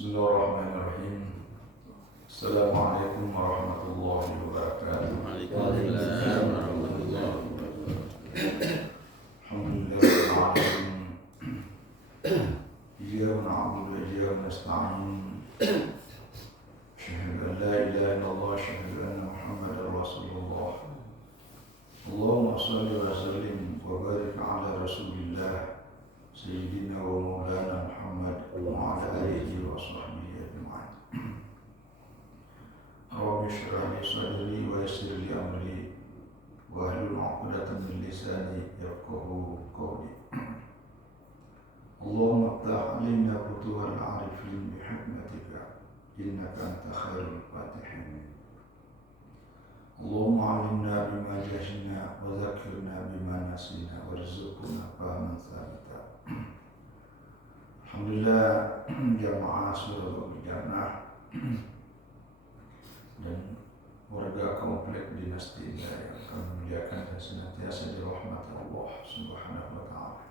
Bismillahirrahmanirrahim. Assalamualaikum warahmatullahi wabarakatuh. Waalaikumsalam warahmatullahi wabarakatuh. Alhamdulillahirabbil alamin. Iyyaka na'budu wa iyyaka nasta'in. Asyhadu an la ilaha illallah wa asyhadu anna Muhammadar Rasulullah. Allahumma shalli wa sallim wa barik ala Rasulillah Sayyidina wa Maulana Muhammad wa ala alihi wa sahbihi ajma'in. Rabbi shrah li sadri wa yassir li amri wahlul 'uqdatam min lisani yafqahu qawli. Allahumma iftah 'alaina futuhal 'arifin bi hikmatika innaka anta khairul fatihin. Allahumma 'allimna bima jahilna wa dhakkirna bima nasina warzuqna fahman tsabita. Alhamdulillah, jamaah surah Al-Jannah dan warga komplek dinasti yang akan memuliakan dan senantiasa dirahmati Allah Subhanahu wa Ta'ala.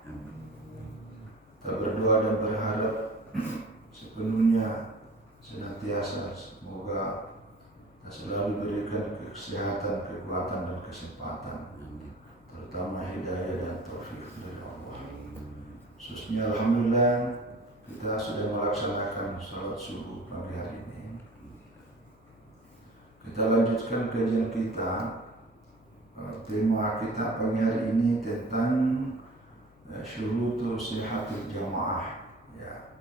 Kita berdoa dan berharap sepenuhnya senantiasa semoga kita selalu berikan kesehatan, kekuatan dan kesempatan, terutama hidayah dan taufik dari Allah. Khususnya alhamdulillah kita sudah melaksanakan salat subuh pagi hari ini. Kita lanjutkan kajian kita. Tema kita pagi hari ini tentang syurutu sihatil jamaah. Ya.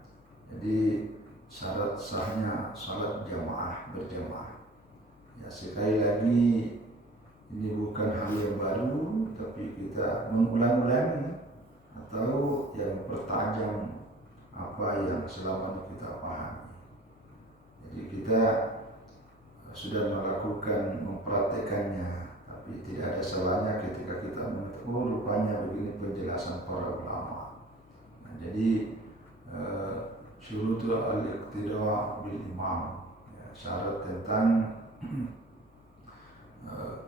Jadi syarat sahnya salat jamaah berjamaah. Ya, sekali lagi ini bukan hal yang baru, tapi kita mengulang-ulangi atau yang mempertajam apa yang selama ini kita pahami. Jadi kita sudah melakukan, mempraktekannya, tapi tidak ada salahnya ketika kita mengetahui rupanya begini penjelasan para ulama. Nah, jadi syurutul al-iqtida' bil imam, ya, syarat tentang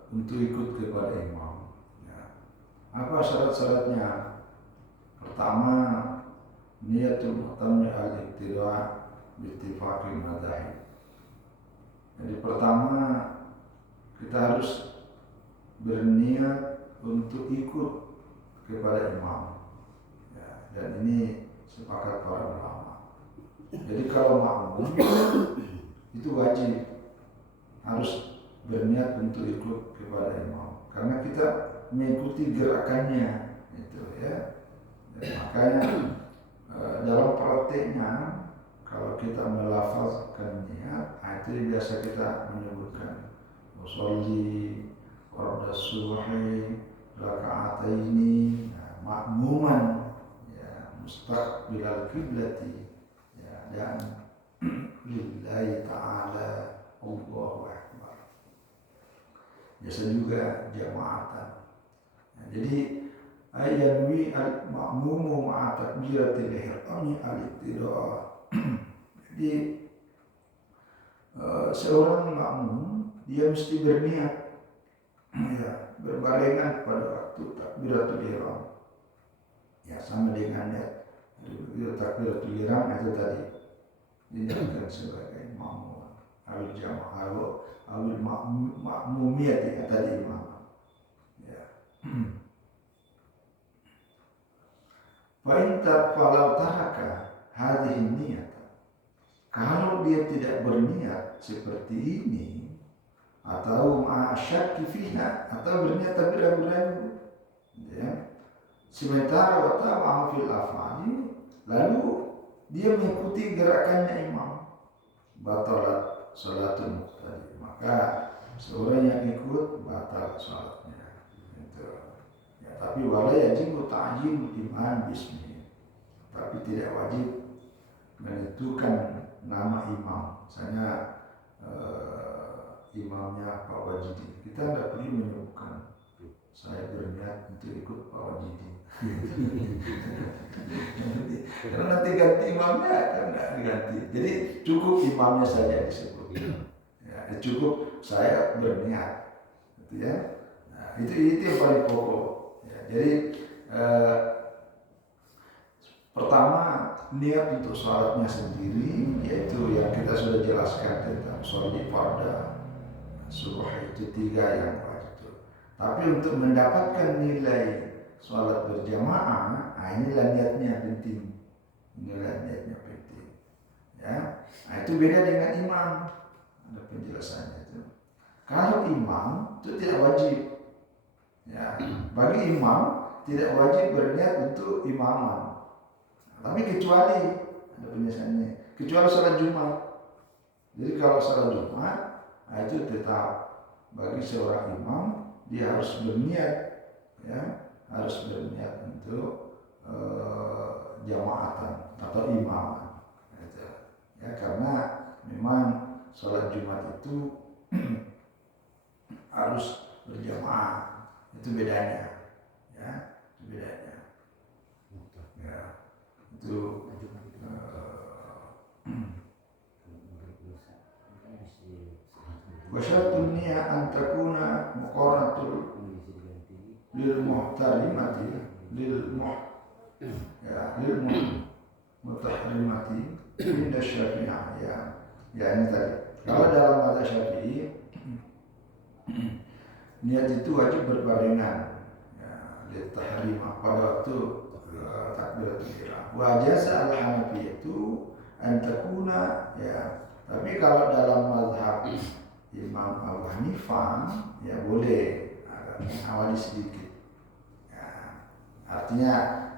untuk ikut kepada imam. Ya. Apa syarat-syaratnya? Pertama, niatul mu'tammi al-iqtida' bi ittifaqil madzahib. Jadi pertama kita harus berniat untuk ikut kepada imam. Ya, dan ini sepakat para ulama. Jadi kalau makmum itu wajib harus berniat untuk ikut kepada imam, karena kita mengikuti gerakannya itu ya. Dan makanya dalam prakteknya kalau kita melafazkan niat, itu biasa kita menyebutkan usolli warda subuhi raka'ataini makmuman, ya, mustaqbilal qiblati, ya, dan lillahi ta'ala Allahu Akbar. Biasa juga jamaatan. Nah, jadi ayanwi al-ma'mumu ma'a takbiratil ihrami al-iqtida'. Jadi seorang makmum dia mesti berniat, ya, berbarengan pada waktu takbiratul ihram. Ya, sama dengan niat takbiratul ihram itu tadi dinyatakan sebagai makmum, awil jamaah, awil makmumiyat, ya, tadi imam. Ya. Fa in falau taraka hadhihi niyat, kalau dia tidak berniat seperti ini, atau ma'asyaki fiha, atau berniat tapi ragu-ragu, ya, sementara wata'ahu fil af'ali, lalu dia mengikuti gerakannya imam, batalat salatul muqtadi, maka seorang yang ikut batal salatnya. Gitu. Ya, tapi wala yajibu ta'yin imam bismi, tapi tidak wajib menentukan nama imam. Misalnya imamnya Pak Wajidi, kita tidak perlu menyebutkan saya berniat untuk ikut Pak Wajidi. Karena nanti ganti imamnya kan nggak diganti. Jadi cukup imamnya saja disebut. Ya, cukup saya berniat, gitu ya. Nah, itu yang paling pokok. Ya, jadi pertama niat untuk sholatnya sendiri, yaitu menjelaskan tentang sholat fardu subuh itu 3 yang wajib. Tapi untuk mendapatkan nilai sholat berjamaah, inilah niatnya penting. Inilah niatnya penting. Ya, itu beda dengan imam. Ada penjelasannya itu. Kalau imam itu tidak wajib. Ya, bagi imam tidak wajib berniat untuk imaman. Tapi kecuali ada penjelasannya. Kecuali sholat Jumat. Jadi kalau sholat Jumat, itu tetap bagi seorang imam dia harus berniat, ya, harus berniat untuk jamaatan atau imaman. Gitu. Ya, karena memang sholat Jumat itu harus berjamaah. Itu bedanya, ya, itu bedanya. Ya, itu wasyatun niyah an takuna muqarnatul lil muhtarimati lil mutahrimati inda Syafi'iyah. Ya ini tadi. Kalau dalam mazhab Syafi'i niat itu wajib berbarengan, ya, lil tahrimah pada waktu takbiratul ihram. Wa jaza al-Hanafi itu an takuna, ya. Tapi kalau dalam mazhab Imam Abu Hanifah, ya boleh awali sedikit. Ya, artinya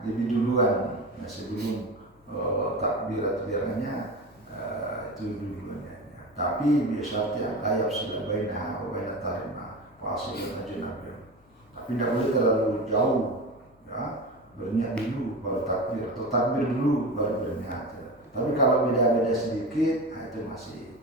lebih duluan, ya, sebelum takbirannya itu duluannya. Ya. Tapi biasanya ayat sudah bainah wa bainat tarimah fasilun ajnabiyah. Tapi tidak boleh terlalu jauh, ya. Berniat dulu baru takbir atau takbir dulu baru berniat. Ya. Tapi kalau beda-beda sedikit, itu masih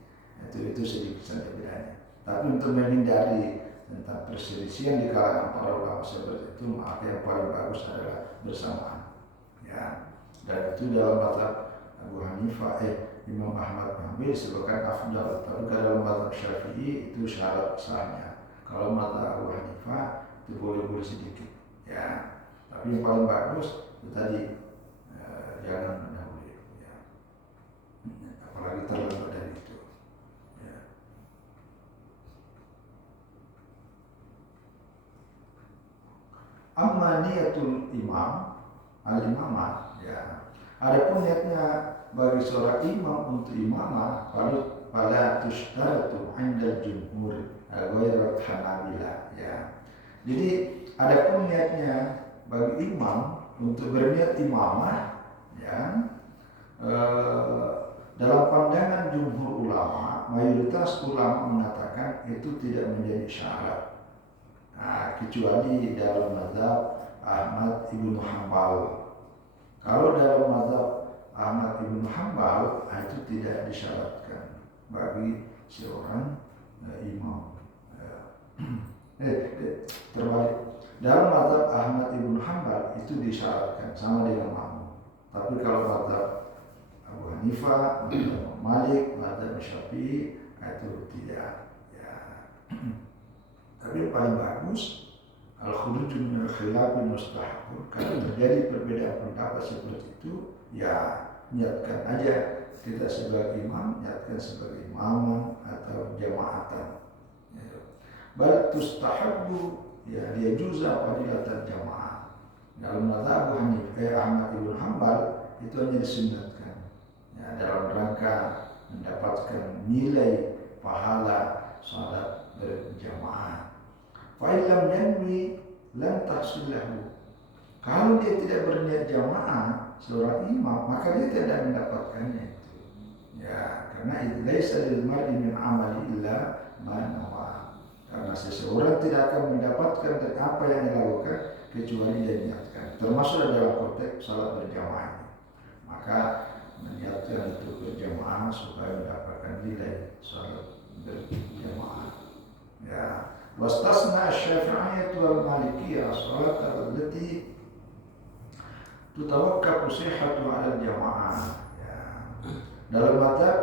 itu sedikit saja bedanya. Tapi untuk menghindari tentang perselisihan di kalangan para ulama seperti itu, maka yang paling bagus adalah bersamaan. Ya, dan itu dalam mazhab Abu Hanifah, Imam Ahmad bin Hanbal disebutkan afdal. Tapi dalam mazhab Syafi'i itu syarat sahnya. Kalau mazhab Abu Hanifah itu boleh sedikit. Ya, tapi yang paling bagus itu tadi jangan mendahului. Ya. Apalagi terlambat dari itu. Amma niatul imam al-imamah, ya. Adapun niatnya bagi seorang imam untuk imamah, kalau pada tushtaratu 'inda jumhur ghairat Hanabilah, ya. Jadi adapun niatnya bagi imam untuk berniat imamah, ya, dalam pandangan jumhur ulama, mayoritas ulama mengatakan itu tidak menjadi syarat. Nah, kecuali dalam mazhab Ahmad ibn Hanbal. Kalau dalam mazhab Ahmad ibn Hanbal, itu tidak disyaratkan bagi seorang imam. Terbalik. Dalam mazhab Ahmad ibn Hanbal itu disyaratkan sama dengan makmum. Tapi kalau mazhab Abu Hanifah, mazhab Malik, mazhab Syafi'i itu tidak. Ya. Tapi yang paling bagus al-khuruj min al-khilaf mustahab. Kalau terjadi perbedaan pendapat seperti itu, ya niatkan aja kita sebagai imam, niatkan sebagai imaman atau jamaatan. Bal tustahabbu, ya yajuza fadilatan jamaah. Dalam mazhab Abu Hanifah, Ahmad ibn Hanbal itu hanya disunnatkan, ya, dalam rangka mendapatkan nilai pahala salat berjamaah. Fa'ilam yanwi lam tahsillahu. Kalau dia tidak berniat jamaah seorang imam, maka dia tidak mendapatkannya itu. Ya, karena itu laisa lil mar'i min amali illa ma nawa. Karena seseorang tidak akan mendapatkan dari apa yang dia lakukan kecuali dia niatkan. Termasuk dalam konteks salat berjamaah. Maka meniatkan untuk berjamaah supaya mendapatkan nilai salat berjamaah. Ya. Wastasna Syafi'iyyah wal Malikiyah salat allati tutawakkaf sihhatu 'ala al-jamaah. Ya. Dalam mazhab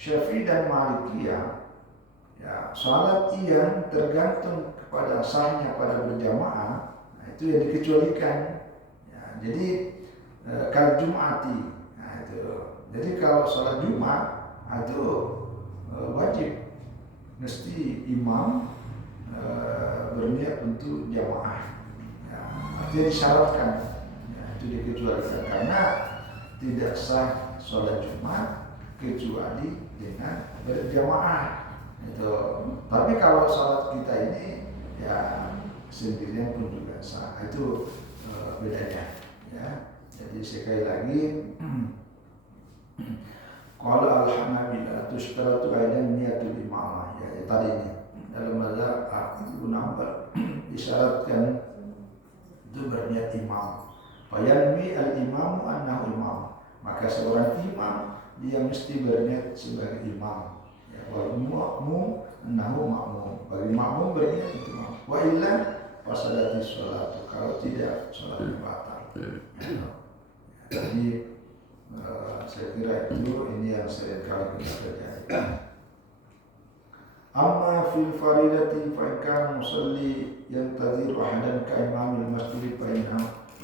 Syafi'i dan Malikiyah, ya, salat yang tergantung kepada sahnya pada berjamaah, nah, itu yang dikecualikan. Ya, jadi kal Jum'ati, nah, itu. Jadi kalau salat Jumat itu wajib mesti imam berniat untuk jamaah. Ya, artinya disyaratkan, ya, itu dikecualikan karena tidak sah sholat Jumat kecuali dengan berjamaah. Itu. Tapi kalau sholat kita ini ya sendirian pun juga sah. Itu bedanya. Ya. Jadi sekali lagi, kalau al-Hanabilah tushtaratu aidan niyatul imamah. Ya, tadi ini dalam mazhab Ibnu Hanbal disyaratkan itu berniat imam. Fayanwi al-imamu annahu imam. Maka seorang imam dia mesti berniat sebagai imam. Ya, wal mu'mum annahu ma'mum. Bagi makmum berniat itu imam. Wa illa fasadati sholatu. Kalau tidak sholat batal. Ya. Jadi saya kira itu ini yang sering kali kita terjadi. Amma fil faridati fa kana musalli yantazir ahadan ka imamil masjid fa inna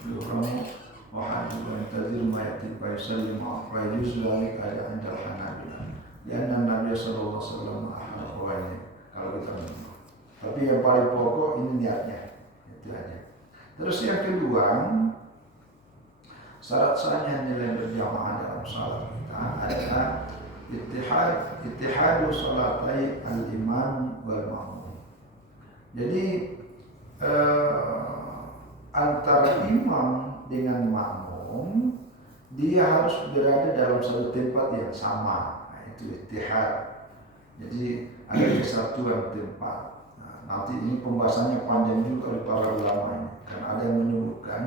yukramu wa hadu yantazir ma yati fa yusalli ma fa yujuz dzalik ala inda al-Hanabilah. Karena Nabi sallallahu alaihi wasallam ahadawani kalau kita minum. Tapi yang paling pokok ini niatnya. Itu aja. Terus yang kedua, syarat sahnya nilai berjamaah dalam salat kita adalah ittihadu salatai al-imam wal ma'mum. Jadi antara imam dengan makmum dia harus berada dalam satu tempat yang sama. Nah, itu ittihad. Jadi ada kesatuan tempat. Nah, nanti ini pembahasannya panjang juga oleh para ulama ini, karena ada yang menyebutkan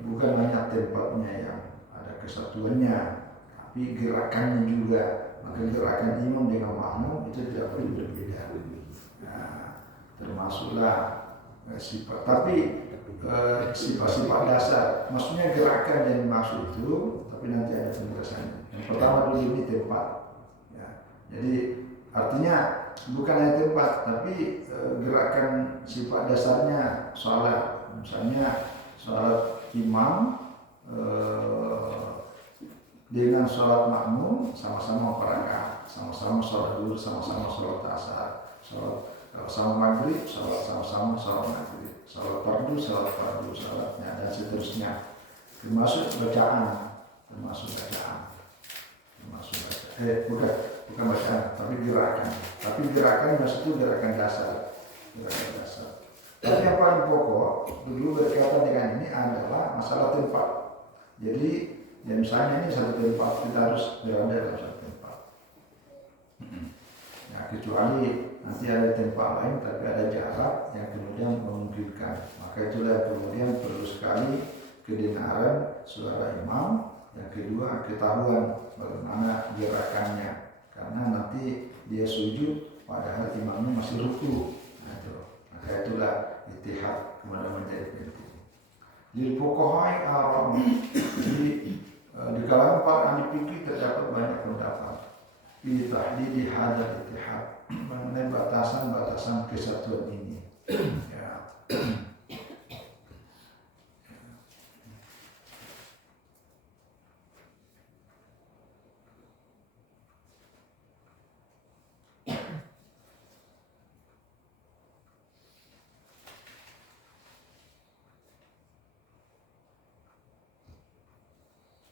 bukan hanya tempatnya yang ada kesatuannya, tapi gerakannya juga. Maka gerakan imam dengan makmum itu tidak boleh berbeda. Nah, termasuklah sifat, tapi sifat-sifat dasar. Maksudnya gerakan yang dimaksud itu, tapi nanti ada penjelasannya. Yang pertama dulu ini tempat. Ya, jadi artinya bukan hanya tempat, tapi gerakan sifat dasarnya sholat. Misalnya sholat imam dengan sholat makmum sama-sama rakaat, sama-sama sholat zuhur, sama-sama sholat asar, sholat sama maghrib, sholat sama-sama sholat maghrib, sholat fardu, sholatnya dan seterusnya. Termasuk bacaan. Bukan bacaan, tapi gerakan. Tapi gerakan maksud itu gerakan dasar. Tapi yang paling pokok dulu berkaitan dengan ini adalah masalah tempat. Jadi ya misalnya ini satu tempat, kita harus berada dalam satu tempat. Ya, kecuali nanti ada tempat lain tapi ada jarak yang kemudian memungkinkan. Maka itulah kemudian perlu sekali kedengaran suara imam. Yang kedua ketahuan bagaimana gerakannya, karena nanti dia sujud padahal imamnya masih ruku. Maka itulah ittihad kemudian menjadi penting. Di fuqaha Arab, di kalangan para ahli fikih terdapat banyak pendapat fi tahdidi hadzal ittihad, mengenai batasan-batasan kesatuan ini. Ya.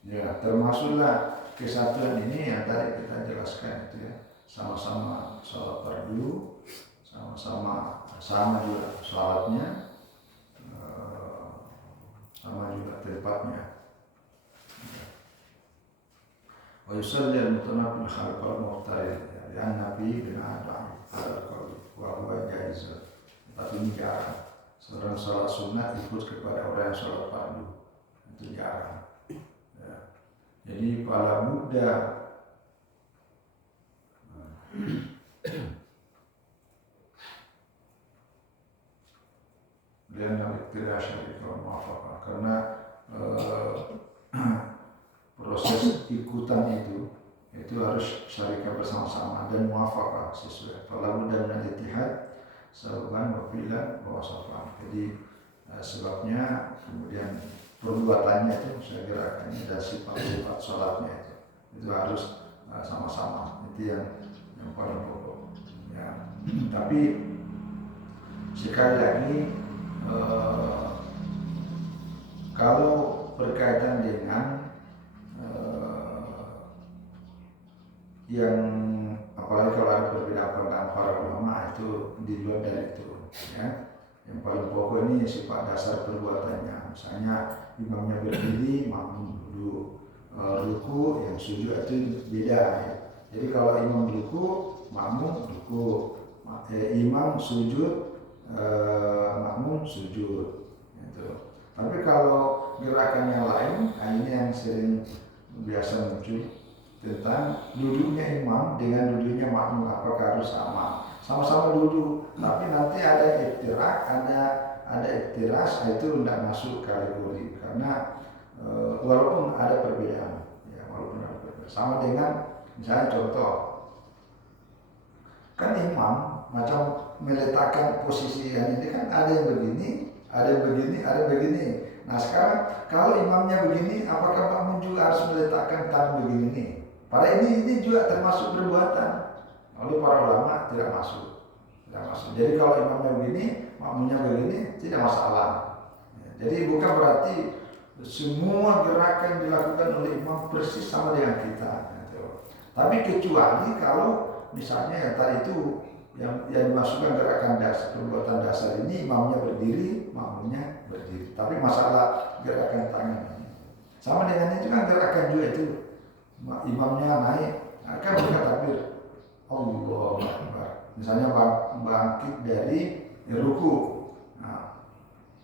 Ya, termasuklah kesatuan ini yang tadi kita jelaskan itu ya, sama-sama sholat fardu, sama juga sholatnya, sama juga tempatnya. Wa yusalli al-mutanafil khalfal muhtarid, ya Nabi bin Adam al-Qawi wa huwa jaiz. Tapi ini jarang. Seorang sholat sunat ikut kepada orang yang sholat fardu, itu jarang. Jadi para Buddha dia tidak syarikah muafakah, karena proses ikutan itu harus syarikah bersama-sama dan muafakah sesuai. Para Buddha dan ittihad sababan wa fi'lan wa wasafan. Jadi sebabnya kemudian perbuatannya itu gerakannya dan sifat-sifat sholatnya itu harus sama-sama. Itu yang paling pokok. Ya. Tapi sekali lagi kalau berkaitan dengan yang apalagi kalau ada perbedaan pendapat para ulama itu di luar dari itu, ya. Yang paling pokok ini sifat dasar perbuatannya. Misalnya imamnya berdiri, makmum duduk, ruku, yang sujud itu beda. Ya. Jadi kalau imam ruku, makmum ruku, imam sujud, makmum sujud. Gitu. Tapi kalau gerakan yang lain, nah ini yang sering biasa muncul tentang duduknya imam dengan duduknya makmum, apakah harus sama? Sama-sama duduk, tapi nanti ada iftirak, ada iftiras, itu tidak masuk kategori karena walaupun ada perbedaan, ya, walaupun ada perbedaan. Sama dengan misalnya contoh, kan imam macam meletakkan posisi yang ini kan ada yang begini, ada yang begini, ada yang begini. Nah sekarang kalau imamnya begini, apakah makmum juga harus meletakkan tangan begini nih? Padahal ini juga termasuk perbuatan. Oleh para ulama tidak masuk. Jadi kalau imamnya begini, makmumnya begini, tidak masalah. Jadi bukan berarti semua gerakan dilakukan oleh imam persis sama dengan kita. Tapi kecuali kalau misalnya yang tadi itu yang dimasukkan gerakan dasar, perbuatan dasar ini imamnya berdiri, makmumnya berdiri. Tapi masalah gerakan tangan ini sama dengan itu kan gerakan juga itu. Imamnya naik, akan mereka takbir Allahu Akbar. Misalnya bangkit dari ruku, nah,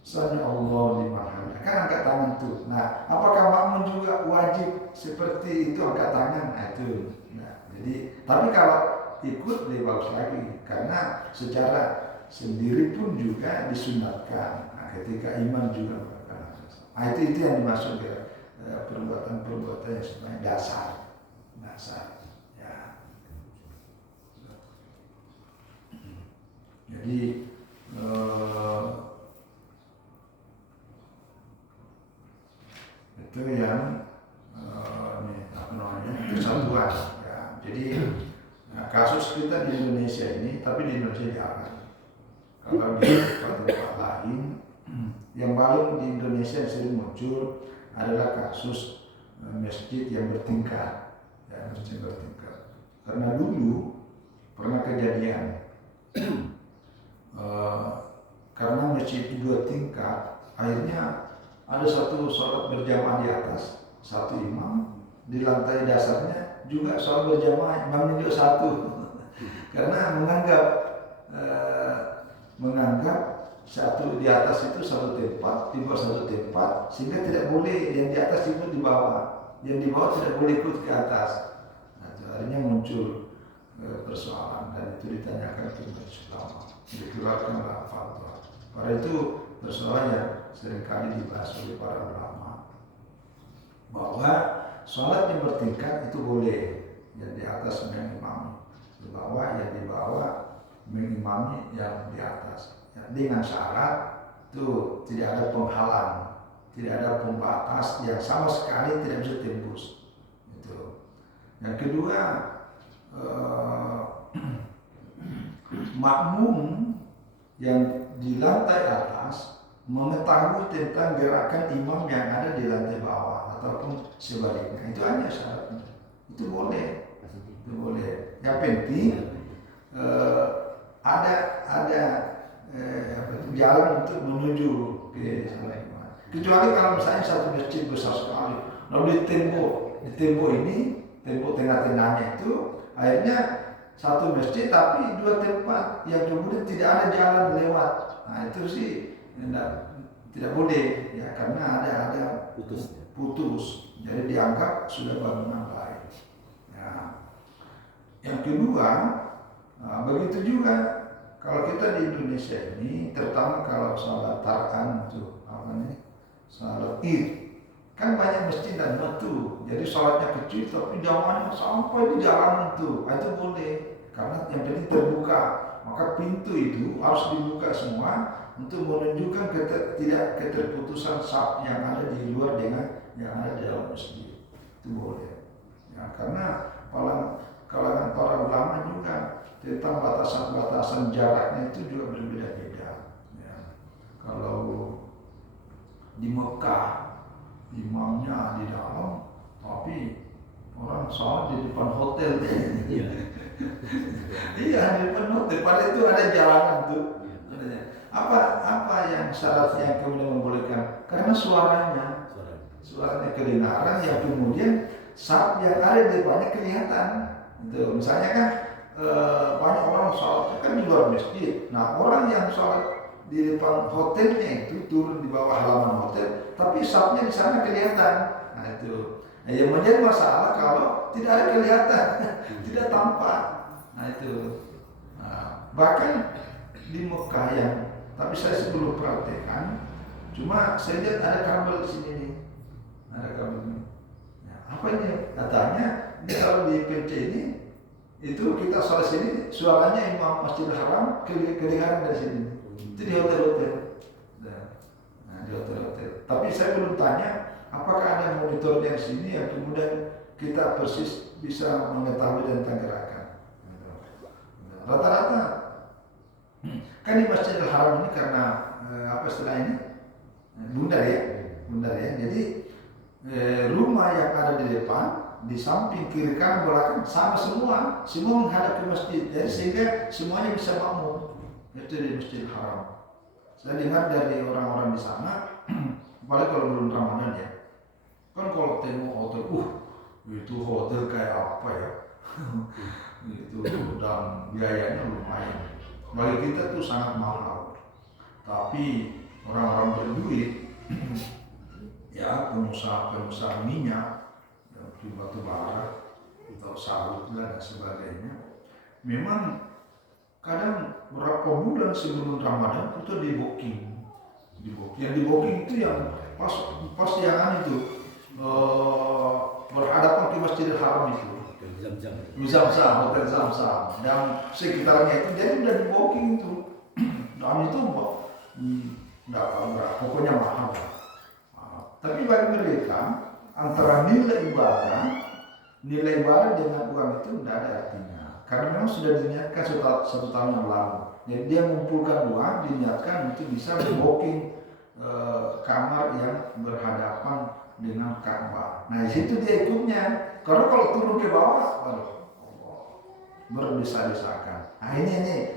Sami Allah liman hamidah, kan angkat tangan tuh. Nah, apakah makmum juga wajib seperti itu angkat tangan? Nah, itu. Nah, jadi, tapi kalau ikut lebih bagus lagi, karena secara sendiri pun juga disunatkan. Nah, ketika imam juga melakukan, nah, itu yang dimaksud ya. Perbuatan-perbuatan yang sebenarnya dasar, ya. Jadi itu yang apa namanya kesatuan. Ya. Jadi kasus kita di Indonesia ini, tapi di Indonesia jarang. Kalau di tempat lain, yang paling di Indonesia yang sering muncul adalah kasus masjid yang bertingkat, ya, masjid bertingkat. Karena dulu pernah kejadian karena masjid itu 2 tingkat, akhirnya ada satu sholat berjamaah di atas, satu imam, di lantai dasarnya juga sholat berjamaah, imamnya juga satu. Karena menganggap satu di atas itu satu tempat, di bawah satu tempat, sehingga tidak boleh yang di atas ikut di bawah, yang di bawah tidak boleh ikut ke atas. Nah, akhirnya muncul persoalan dan itu ditanyakan ke majelis ulama, dikeluarkanlah fatwa. Pada itu persoalan yang seringkali dibahas oleh para ulama bahwa sholat yang bertingkat itu boleh, yang di atas mengimami, di bawah yang di bawah mengimami yang di atas. Dengan syarat itu tidak ada penghalang, tidak ada pembatas yang sama sekali tidak bisa tembus. Itu. Yang kedua, makmum yang di lantai atas mengetahui tentang gerakan imam yang ada di lantai bawah ataupun sebaliknya. Itu hanya syaratnya. Itu boleh. Yang penting ada jalan untuk menuju ke sana. Kecuali kalau misalnya satu masjid besar sekali, lalu di tembok ini, tembok tengah-tengahnya itu, akhirnya satu masjid tapi 2 tempat yang kemudian tidak ada jalan lewat. Nah itu sih tidak boleh, ya, karena ada putus. Jadi dianggap sudah bangunan lain. Ya. Yang kedua, begitu juga. Kalau kita di Indonesia ini, terutama kalau sholat tarkan itu, sholat Id, kan banyak masjid dan batu, jadi sholatnya kecil tapi jamaahnya sampai di jalan itu boleh, karena yang penting terbuka. Maka pintu itu harus dibuka semua untuk menunjukkan tidak keterputusan saf yang ada di luar dengan yang ada di dalam masjid. Itu boleh. Ya, karena kalangan para ulama juga batasan jaraknya itu juga berbeda-beda. Ya. Kalau di Mekah imamnya di dalam, tapi orang sholat di depan hotel. Iya, di depan hotel. Padahal itu ada jalanan tuh. Apa yang syaratnya kemudian membolehkan? Karena suaranya kedengaran, yang kemudian saf yang ada di depannya kelihatan. Itu misalnya kan banyak orang sholat kan di luar masjid. Nah, orang yang sholat di depan hotelnya itu turun di bawah halaman hotel, tapi safnya di sana kelihatan. Nah itu. Nah, yang menjadi masalah kalau tidak ada kelihatan, tidak tampak. Nah itu. Nah, bahkan di Mekah yang, tapi saya sebelum praktekan, cuma saya lihat ada kabel di sini nih, ada kabel ini. Nah, apa ini? Katanya ini kalau di PC ini, itu kita sholat sini, suaranya Imam Masjidil Haram kedengaran dari sini. Itu di hotel-hotel. Nah, di hotel-hotel. Tapi saya belum tanya, apakah ada monitornya di sini yang kemudian kita persis bisa mengetahui tentang gerakan. Rata-rata kan di Masjidil Haram ini karena apa istilah ini? Bundar ya. Jadi rumah yang ada di depan, di samping, kiri, kanan, belakang sama semua menghadap ke masjid. Jadi sehingga semuanya bisa makmum. Itu di Masjidil Haram. Saya dengar dari orang-orang di sana, apalagi kalau belum Ramadan ya. Kan kalau tengok hotel, itu hotel kayak apa ya? Itu dan biayanya lumayan. Bagi kita tuh sangat mahal. Tapi orang-orang berduit, ya pengusaha minyak, batu bara, atau sawit dan sebagainya, memang kadang berapa bulan sebelum Ramadan itu di booking. Yang di booking itu yang pas yang itu berhadapan ke Masjidil Haram itu. Zamzam, hotel Zamzam dan sekitarnya itu, jadi udah di booking itu. Dan itu enggak pokoknya mahal. Tapi bagi mereka antara nilai ibadah dengan uang itu tidak ada artinya. Karena memang sudah diniatkan satu tahun yang lalu. Jadi dia mengumpulkan uang, diniatkan untuk bisa booking kamar yang berhadapan dengan Ka'bah. Nah, di situ dia ikutnya. Karena kalau turun ke bawah, berdesa-desakan. Nah, ini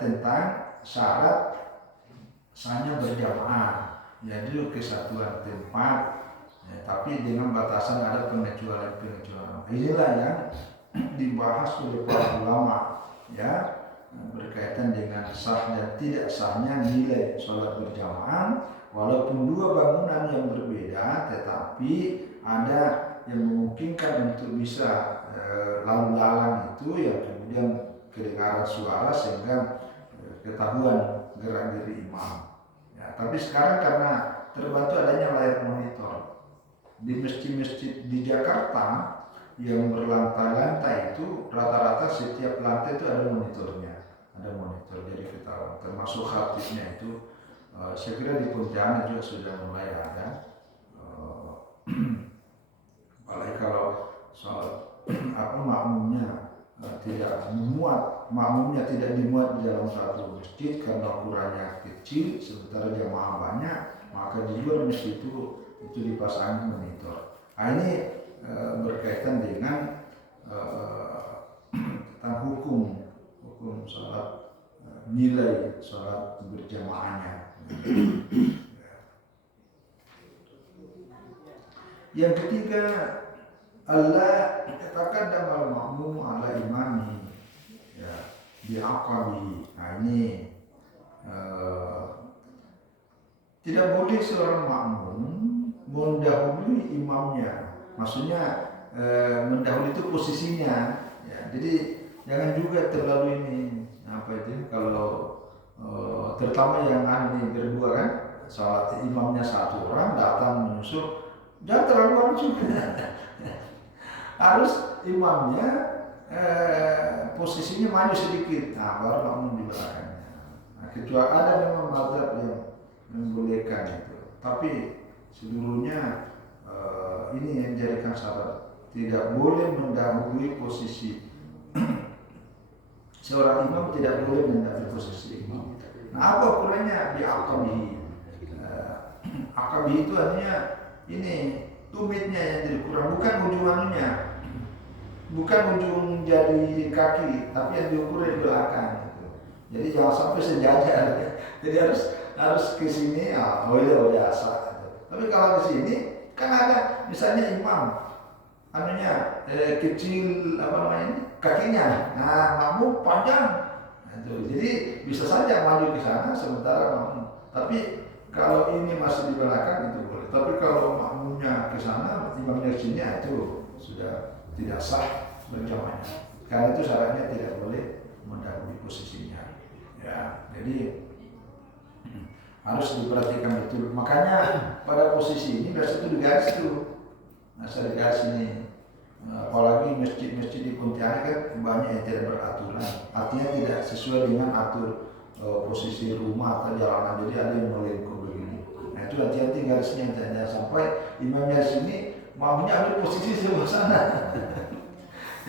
tentang syarat sahnya berjamaah. Jadi kesatuan tempat, ya, tapi dengan batasan ada pengecualian. Inilah yang dibahas oleh para ulama, ya, berkaitan dengan sah dan tidak sahnya nilai sholat berjamaah. Walaupun dua bangunan yang berbeda, tetapi ada yang memungkinkan untuk bisa lalu lalang itu, ya kemudian kedengaran suara sehingga ketahuan gerak-gerik imam. Ya, tapi sekarang karena terbantu adanya layar monitor di masjid-masjid di Jakarta yang berlantai-lantai itu, rata-rata setiap lantai itu ada monitornya, jadi ketahuan. Termasuk khatibnya itu, saya kira di Pontianak juga sudah mulai ada. Apalagi kalau soal makmumnya tidak dimuat di dalam satu masjid karena ukurannya kecil, sementara jamaah banyak, maka di luar masjid itu dipasang monitor. Nah, ini berkaitan dengan tentang hukum sholat, nilai sholat berjamaahnya. Yang ketiga, Allah katakan dalam makmum ala imami, ya, bi'aqabihi. Nah, ini tidak boleh seorang makmum mendahului imamnya. Maksudnya mendahului itu posisinya, ya. Jadi jangan juga terlalu ini kalau terutama yang ini berdua kan, salat imamnya satu orang datang menyusul, jangan terlalu lama juga. Harus imamnya posisinya maju sedikit, nah baru makmum di belakangnya. Nah, kecuali ada memang mazhab yang membolehkan itu, tapi seluruhnya ini yang dijadikan syarat, tidak boleh mendahului posisi Seorang imam tidak boleh mengambil posisi imam. Nah, apa ukurannya? Bi'aqabihi. Aqabihi itu artinya ini tumitnya yang jadi kurang, bukan ujung anunya, bukan ujung jari kaki, tapi yang diukur di belakang. Gitu. Jadi jangan sampai sejajar. Jadi harus ke sini, udah sah. Gitu. Tapi kalau di sini kan ada misalnya imam anunya kecil kakinya, nah makmum panjang, jadi bisa saja maju ke sana sementara makmum. Tapi kalau ini masih di belakang itu boleh. Tapi kalau makmumnya ke sana, imamnya ke sini, itu sudah tidak sah berjamaahnya. Karena itu syaratnya tidak boleh mendahului posisinya. Ya, jadi harus diperhatikan betul. Makanya pada posisi ini biasa itu digaris tuh. Nah, saya digaris ini. Apalagi masjid-masjid di Pontianak kan banyak yang tidak beraturan. Artinya tidak sesuai dengan atur posisi rumah atau jalanan. Jadi ada yang melengkung begini. Nah itu hati-hati garisnya, jangan sampai imamnya sini maunya ambil posisi sebelah sana.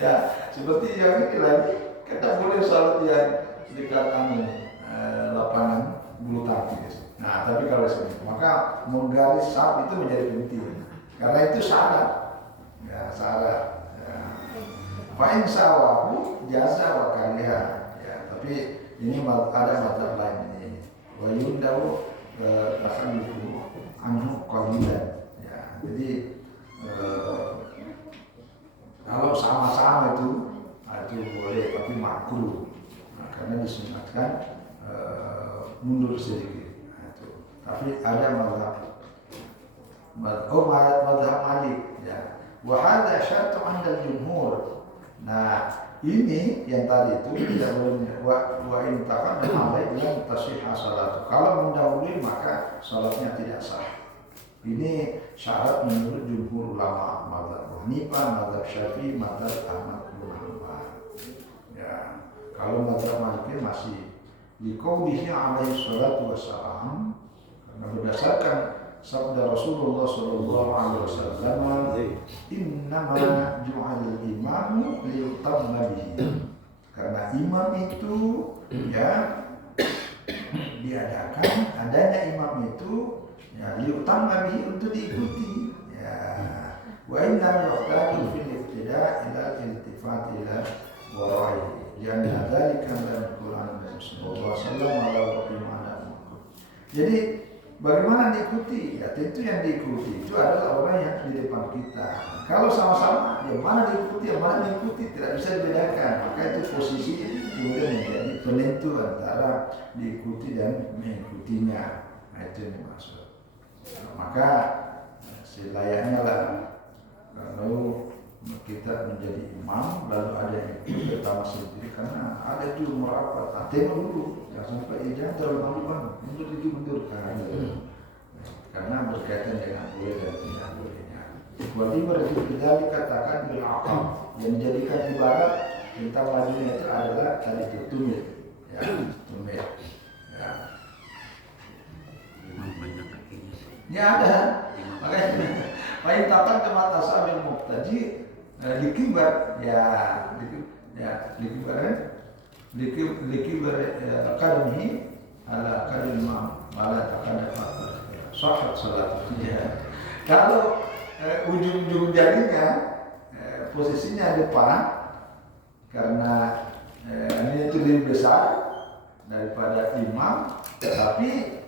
Ya seperti yang ini lagi, kita boleh salat yang dekat lapangan bulu tangkis. Nah tapi kalau sini, maka menggaris saf itu menjadi penting karena itu syarat. Ya syarat. Fa'in sawahu jaza wa kariha. Ya, tapi ini ada mazhab lain ini. Wa yundawu takhalifu anhu qalilan. Ya, jadi kalau sama-sama itu boleh, tapi makruh. Nah, karena disunatkan mundur sedikit. Nah, itu. Tapi ada mazhab Malik. Ya. Wahada syartu andal jumhur. Nah ini yang tadi itu tidak boleh wa intakan dan alai yang tasihha salatu. Kalau mendahului maka salatnya tidak sah. Ini syarat menurut jumhur ulama, mazhab Hanifah, mazhab Syafi'i, mazhab Ahmad bin Hanbal. Ya, kalau mazhab Maliki masih liqaulihi alaihi salatu wassalam, karena berdasarkan sabda Rasulullah sallallahu alaihi wasallam, innama ju'al imamu liyutamma bihi. Karena imam itu ya diadakan, adanya imam itu ya liyutamma bihi, untuk diikuti. Ya, wa inna yuhtaju fil ibtida' ila iltifat ila wara'i. Yang dzalika dalam Quran sallallahu alaihi wasallam ala bagaimana. Jadi bagaimana diikuti? Ya tentu yang diikuti itu adalah orang yang di depan kita. Kalau sama-sama, yang mana diikuti, yang mana diikuti tidak bisa dibedakan. Maka itu posisi kemudian menjadi penentu antara diikuti dan mengikutinya. Nah itu yang dimaksud. Maka selayaknya lah kalau kita menjadi imam lalu ada yang ikut pertama sendiri, karena ada juga merapat. Tengok dulu, jangan sampai jangan terlalu malu-malu, mundur karena berkaitan dengan boleh dan tidak bolehnya. Berarti berbeda dikatakan bil-aqam, yang menjadikan ibarat tentang majunya itu adalah tadi itu tumit, ya tumit, ya. Imam banyak kakinya. Ya ada, makanya paling tapan ke mata sabil muqtaji dikibar, ya dikibar kadami ala kadimah malah takkan dapat sahhat salat. Ya. Kalau ujung-ujung jarinya posisinya depan, karena ini itu lebih besar daripada imam, tapi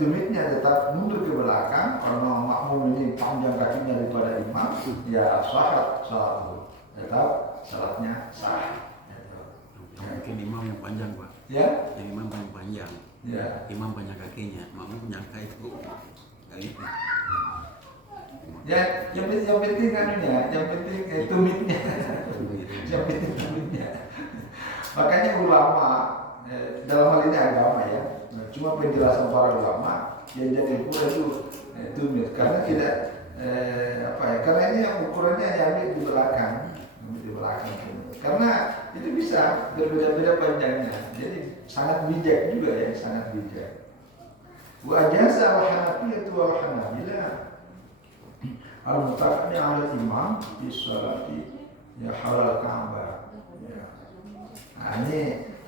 tumitnya tetap mundur ke belakang karena makmum ini panjang kakinya daripada imam, ya sahhat salat, tetap salatnya sah. Mungkin imam yang panjang Pak. Ya. Yang imam paling panjang. Ya. Imam banyak kakinya, makmum nyangka itu kali. Ya, yang penting kan ini ya, yang penting tumitnya. Yang penting tumitnya. Makanya ulama dalam hal ini agama ya, cuma penjelasan para ulama yang jadi ukuran itu tumit, karena tidak karena ini yang ukurannya diambil di belakang, karena itu bisa berbeda-beda panjangnya, jadi sangat bijak juga ya, sangat bijak. Wa ajaza al-Hanafiyyah wal Hanabilah al-mutaqaddim 'ala al-imam fi sholati ya halal Ka'bah. Ya.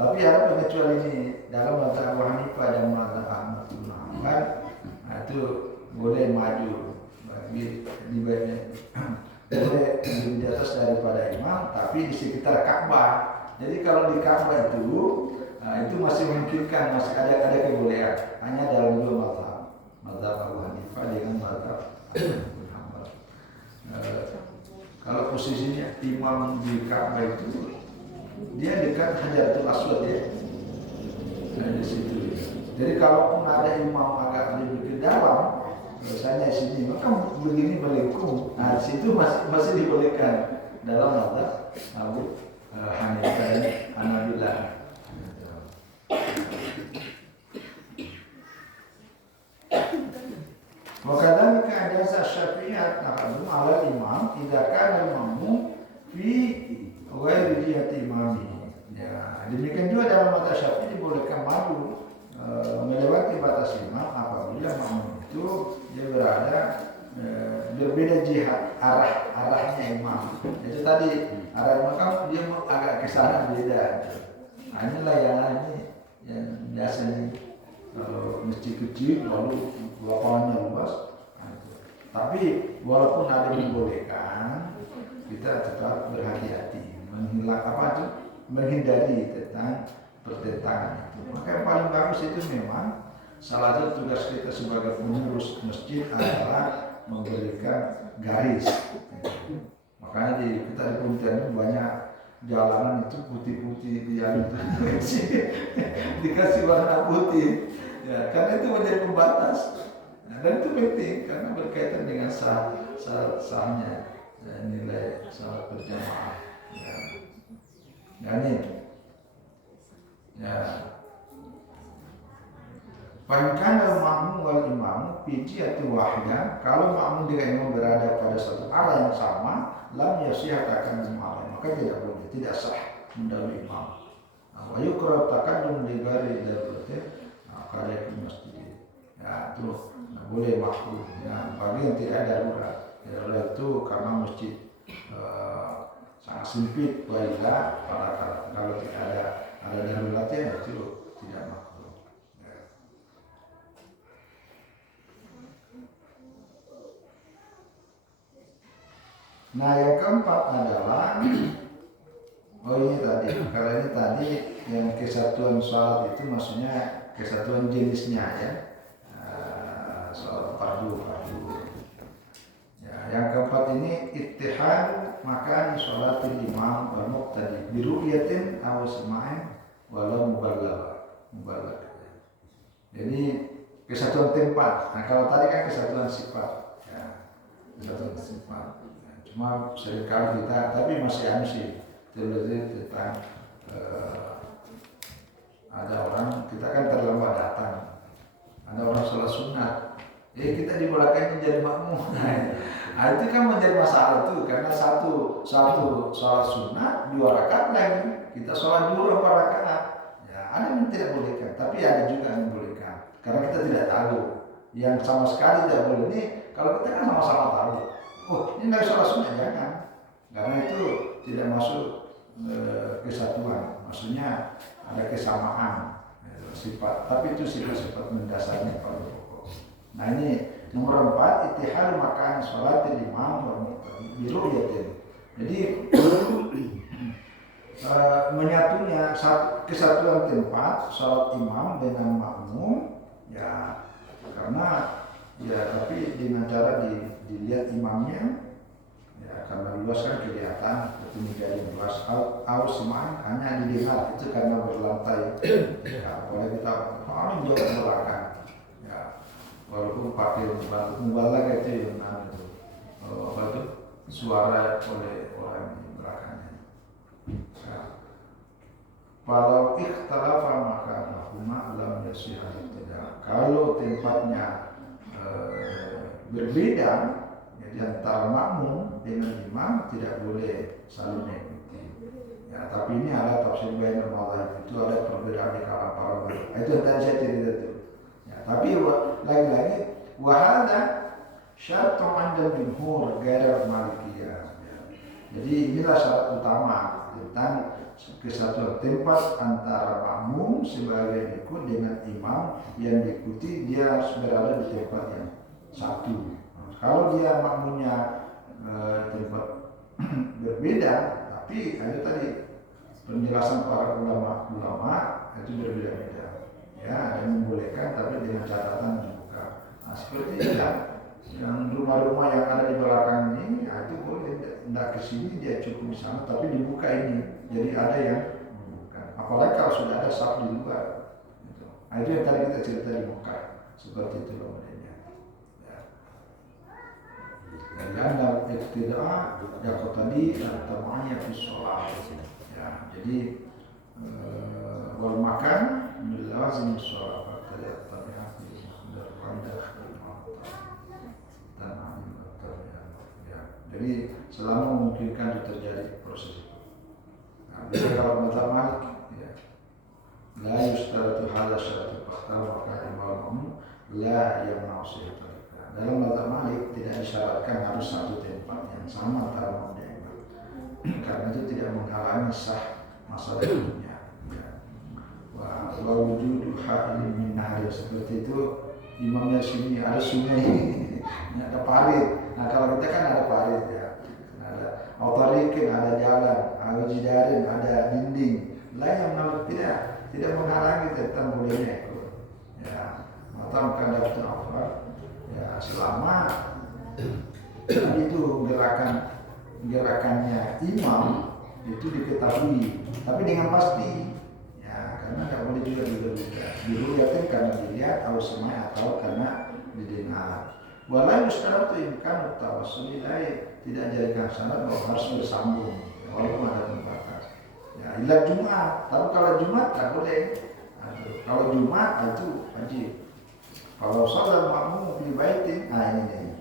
Tapi ada pengecualian ini dalam mazhab Abu Hanifah dan mazhab Ahmad bin Hanbal, nah, itu boleh maju bagi boleh di atas daripada imam, tapi di sekitar Ka'bah. Jadi kalau di Ka'bah itu masih memungkinkan, masih ada kebolehan. Hanya dalam dua mazhab, mazhab Abu Hanifah dengan mazhab Ahmad bin Hanbal. Kalau posisinya imam di Ka'bah itu dia dekat Hajaratul Aswad ya. Nah, di situ. Jadi kalaupun ada imam agak lebih ke dalam, misalnya di sini, maka begini melengkung. Nah, di situ masih dibolehkan dalam mazhab Abu Hanifah dan Hanabilah. Wakadang keadaan Syafi'iyat naqadu ala imam tidak kana al-mamum fi ghairi jihati imami. Ya, demikian juga dalam mazhab Syafi'i dibolehkan maju melewati batas imam apabila makmum itu dia berada berbeda jihad arahnya imam. Itu tadi arah imam kan dia agak ke sana beda. Nah, inilah yang biasanya kalau masjid kecil lalu lapangannya luas. Nah, tapi walaupun ada yang dibolehkan, kita tetap berhati-hati menghindari tentang pertentangan itu. Maka yang paling bagus itu memang salah satu tugas kita sebagai pengurus masjid adalah memberikan garis. Makanya kita di Pontianak banyak jalanan itu putih-putih di jalan dikasih warna putih. Ya, karena itu menjadi pembatas. Nah, dan itu penting karena berkaitan dengan sahnya nilai salat berjamaah. Ya. Dan ini ya. Fa'inkan al-ma'mum wal imam fi jihati wahidah, kalau makmum dengan imam berada pada satu arah yang sama, lam yasihah takallum, maka tidak boleh, tidak sah mendahului imam. Wa yukrah takallum li ghairi darurati qala fi masjid. Ya, itu boleh makruh. Ya, bagi yang tidak ada darurat. Darurat itu karena masjid sangat sempit, baiklah kalau tidak ada daruratnya itu tidak makruh. Ya. Nah, yang keempat adalah ini tadi yang kesatuan sholat itu maksudnya kesatuan jenisnya ya, sholat fardu. Ya, yang keempat ini ittihad makan sholatil imam wal muqtadi bi ru'yatin aw sama'in walau mubalagh. Jadi kesatuan tempat. Nah, kalau tadi kan kesatuan sifat. Ya, kesatuan sifat. Cuma seringkali kita, tapi masih sih terlebih tentang ada orang, kita kan terlambat datang, ada orang sholat sunat, kita dibolehkan menjadi makmum. Nah, itu kan menjadi masalah tuh, karena satu sholat sunat 2 rakaat lagi, kita sholat 2 rakaat. Ya, ada yang tidak bolehkan, tapi ada juga yang bolehkan, karena kita tidak tahu. Yang sama sekali tidak boleh ini, kalau kita kan sama-sama tahu. Oh, ini dari sholat sunat, jangan. Karena itu tidak masuk kesatuan. Maksudnya ada kesamaan sifat, tapi itu sifat-sifat mendasarnya pada pokok. Nah, ini nomor 4, ittihad makan sholat imam biru ya. Jadi menyatunya kesatuan tempat sholat imam dengan makmum ya, karena ya tapi dengan cara dilihat imamnya ya, karena luas kan kelihatan, tapi dari luas semuanya hanya didengar, itu karena berlantai ya, boleh kita paling jauh ke belakang ya, walaupun pakai mubalag itu yang itu suara oleh orang di belakangnya ya. Kalau ikhtalafa maka lahuma lam yasihah, kalau tempatnya berbeda ya, di antara makmum dengan imam tidak boleh saling mengikuti. Ya, tapi ini ada tafsir bain al-mazhab, itu ada perbedaan di kalangan para ulama. Itu yang tadi saya cerita itu. Ya, tapi lagi-lagi wahada syartun 'inda jumhur ghairu malikiyah. Ya. Jadi inilah syarat utama tentang kesatuan tempat antara makmum sebagai ikut dengan imam yang diikuti, dia berada di tempat yang satu. Kalau dia makmumnya tempat berbeda, tapi ada tadi penjelasan para ulama itu berbeda-beda. Ya, ada yang membolehkan tapi dengan catatan dibuka. Nah, seperti yang rumah-rumah yang ada di belakang ini, itu boleh tidak ke sini, dia cukup di sana, tapi dibuka ini. Jadi ada yang membuka. Apalagi kalau sudah ada saf di luar. Gitu. Nah, itu yang tadi kita cerita di Mekah, seperti itu modelnya. Ya. Dan dalam iktida'ah yang tadi tamanya fi sholat. Ya, jadi wal makan lazim sholat pada tabiat berpandah dan ya. Jadi selama memungkinkan terjadi proses itu. Nah, jadi kalau mazhab Malik, ya, la yustaratu hadza syarat fakta maka imam la yang nasihat. Dalam mazhab Malik tidak disyaratkan harus satu tempat yang sama antara makmum dan imam. Karena itu tidak menghalangi sah masalah dunia. Wa wujudu ha'ilin min nahar, seperti itu imamnya sini ada sungai, ini ada parit. Nah kalau kita kan ada parit ya, ada autarikin, ada jalan, ada jidarin, ada dinding. Lain yang tidak menghalangi tentang bolehnya ikut. Ya, matam kadaftu afar. Ya selama itu gerakannya imam itu diketahui, tapi dengan pasti. Ya, karena nggak boleh juga diruyatin karena dilihat atau semai atau karena didengar. Walau sekarang itu imkan tawassul ilaih, tidak jadikan syarat bahwa harus bersambung, ya, walaupun ada pembatas. Ya, ilah Jumat, tapi kalau Jumat tak boleh. Kalau Jumat itu wajib. Kalau salat makmum fi baitin, ini.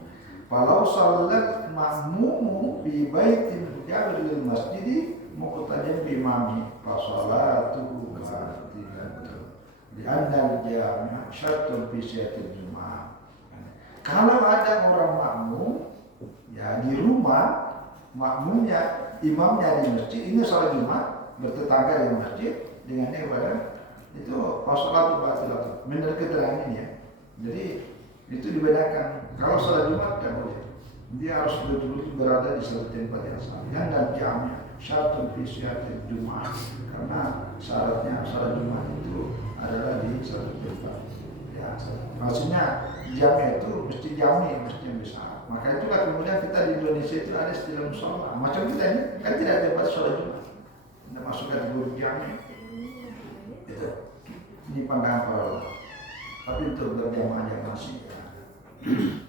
Kalau salat makmum fi baitin jabir masjid muqtadin bi imami fa salatuhu batilun. Di anna jami'a syartun fi syatil Jumat. Kalau ada orang makmum ya di rumah, makmumnya imamnya di masjid, ini salat Jumat bertetangga dengan masjid dengan ibadah itu fa salatu batilun. Menurut keterangan ini ya. Jadi itu dibedakan. Kalau salat Jumat tidak boleh. Dia harus betul-betul berada di satu tempat yang sama. Dan jami'a syartun fi syatil Jumat, karena syaratnya salat Jumat itu adalah di satu tempat. Ya, maksudnya jami itu mesti jami, mesti yang besar. Maka itulah kemudian kita di Indonesia itu ada istilah musola. Macam kita ini kan tidak ada tempat sholat Jumat. Tidak masuk kategori jami. Itu. Ini pandangan para ulama. Tapi untuk berjamaah yang masih.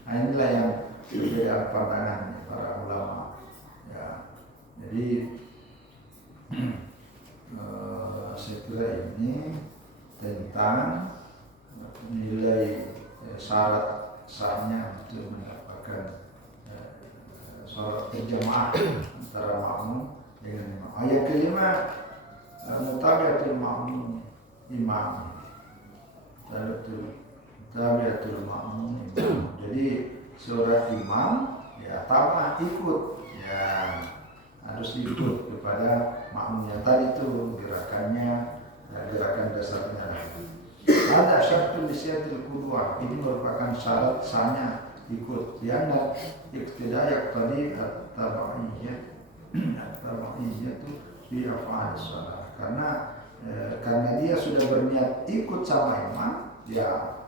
Nah, inilah yang berbeda pandangan para ulama. Ya. Jadi saya kira ini tentang nilai syarat sahnya untuk mendapatkan sholat berjamaah antara makmum dengan imam. Ayat kelima, mutabiatul makmum imam. Tabiatul makmum imam. Jadi seorang imam ya tamat ikut, ya harus ikut kepada makmumnya tadi itu gerakannya, gerakan dasarnya. Ada syaratul lisyatil qudwah, ini merupakan syarat sahnya ikut. Yang iktidai tadi at-taba'iyyah itu fi af'al shalah. Karena dia sudah berniat ikut sama imam, ya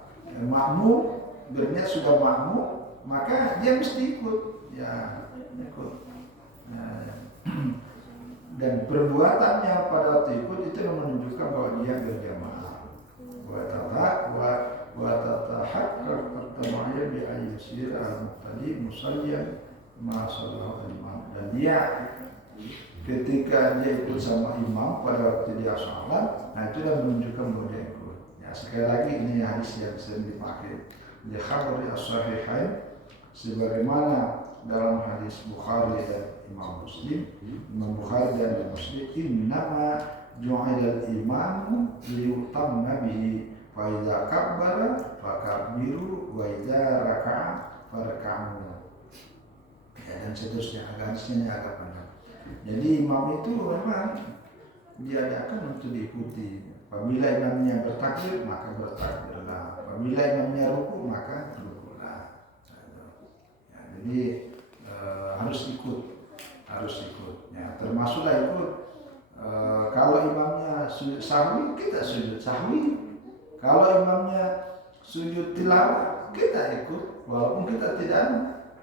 makmum berniat sudah makmum, maka dia mesti ikut, ya ikut. Dan perbuatannya pada waktu ikut itu menunjukkan bahwa dia berjamaah. Wa tatahaqqaq at-tabi'iyya bi ayyusir al-muqtadi musalliyan ma sallallahu alaihi wasallam. Dan dia ketika dia ikut sama imam pada waktu dia sholat, nah itu dah menunjukkan bahwa dia ikut. Ya sekali lagi ini hadis yang sering dipakai di khabari as-sahihain, sebagaimana dalam hadis Bukhari dan Imam Muslim, Imam Bukhari dan Muslim, innama ju'ilal imamu liyutamma bihi fa idza kabbara fakabbiru wa idza raka'a farka'u. Ya, dan seterusnya, hadisnya agak panjang. Jadi imam itu memang diadakan untuk diikuti. Apabila imamnya bertakbir maka bertakbirlah. Apabila imamnya ruku maka rukulah. Ya, jadi harus ikut. Ya, termasuklah ikut. Kalau imamnya sujud sahwi kita sujud sahwi. Kalau imamnya sujud tilawah kita ikut, walaupun kita tidak.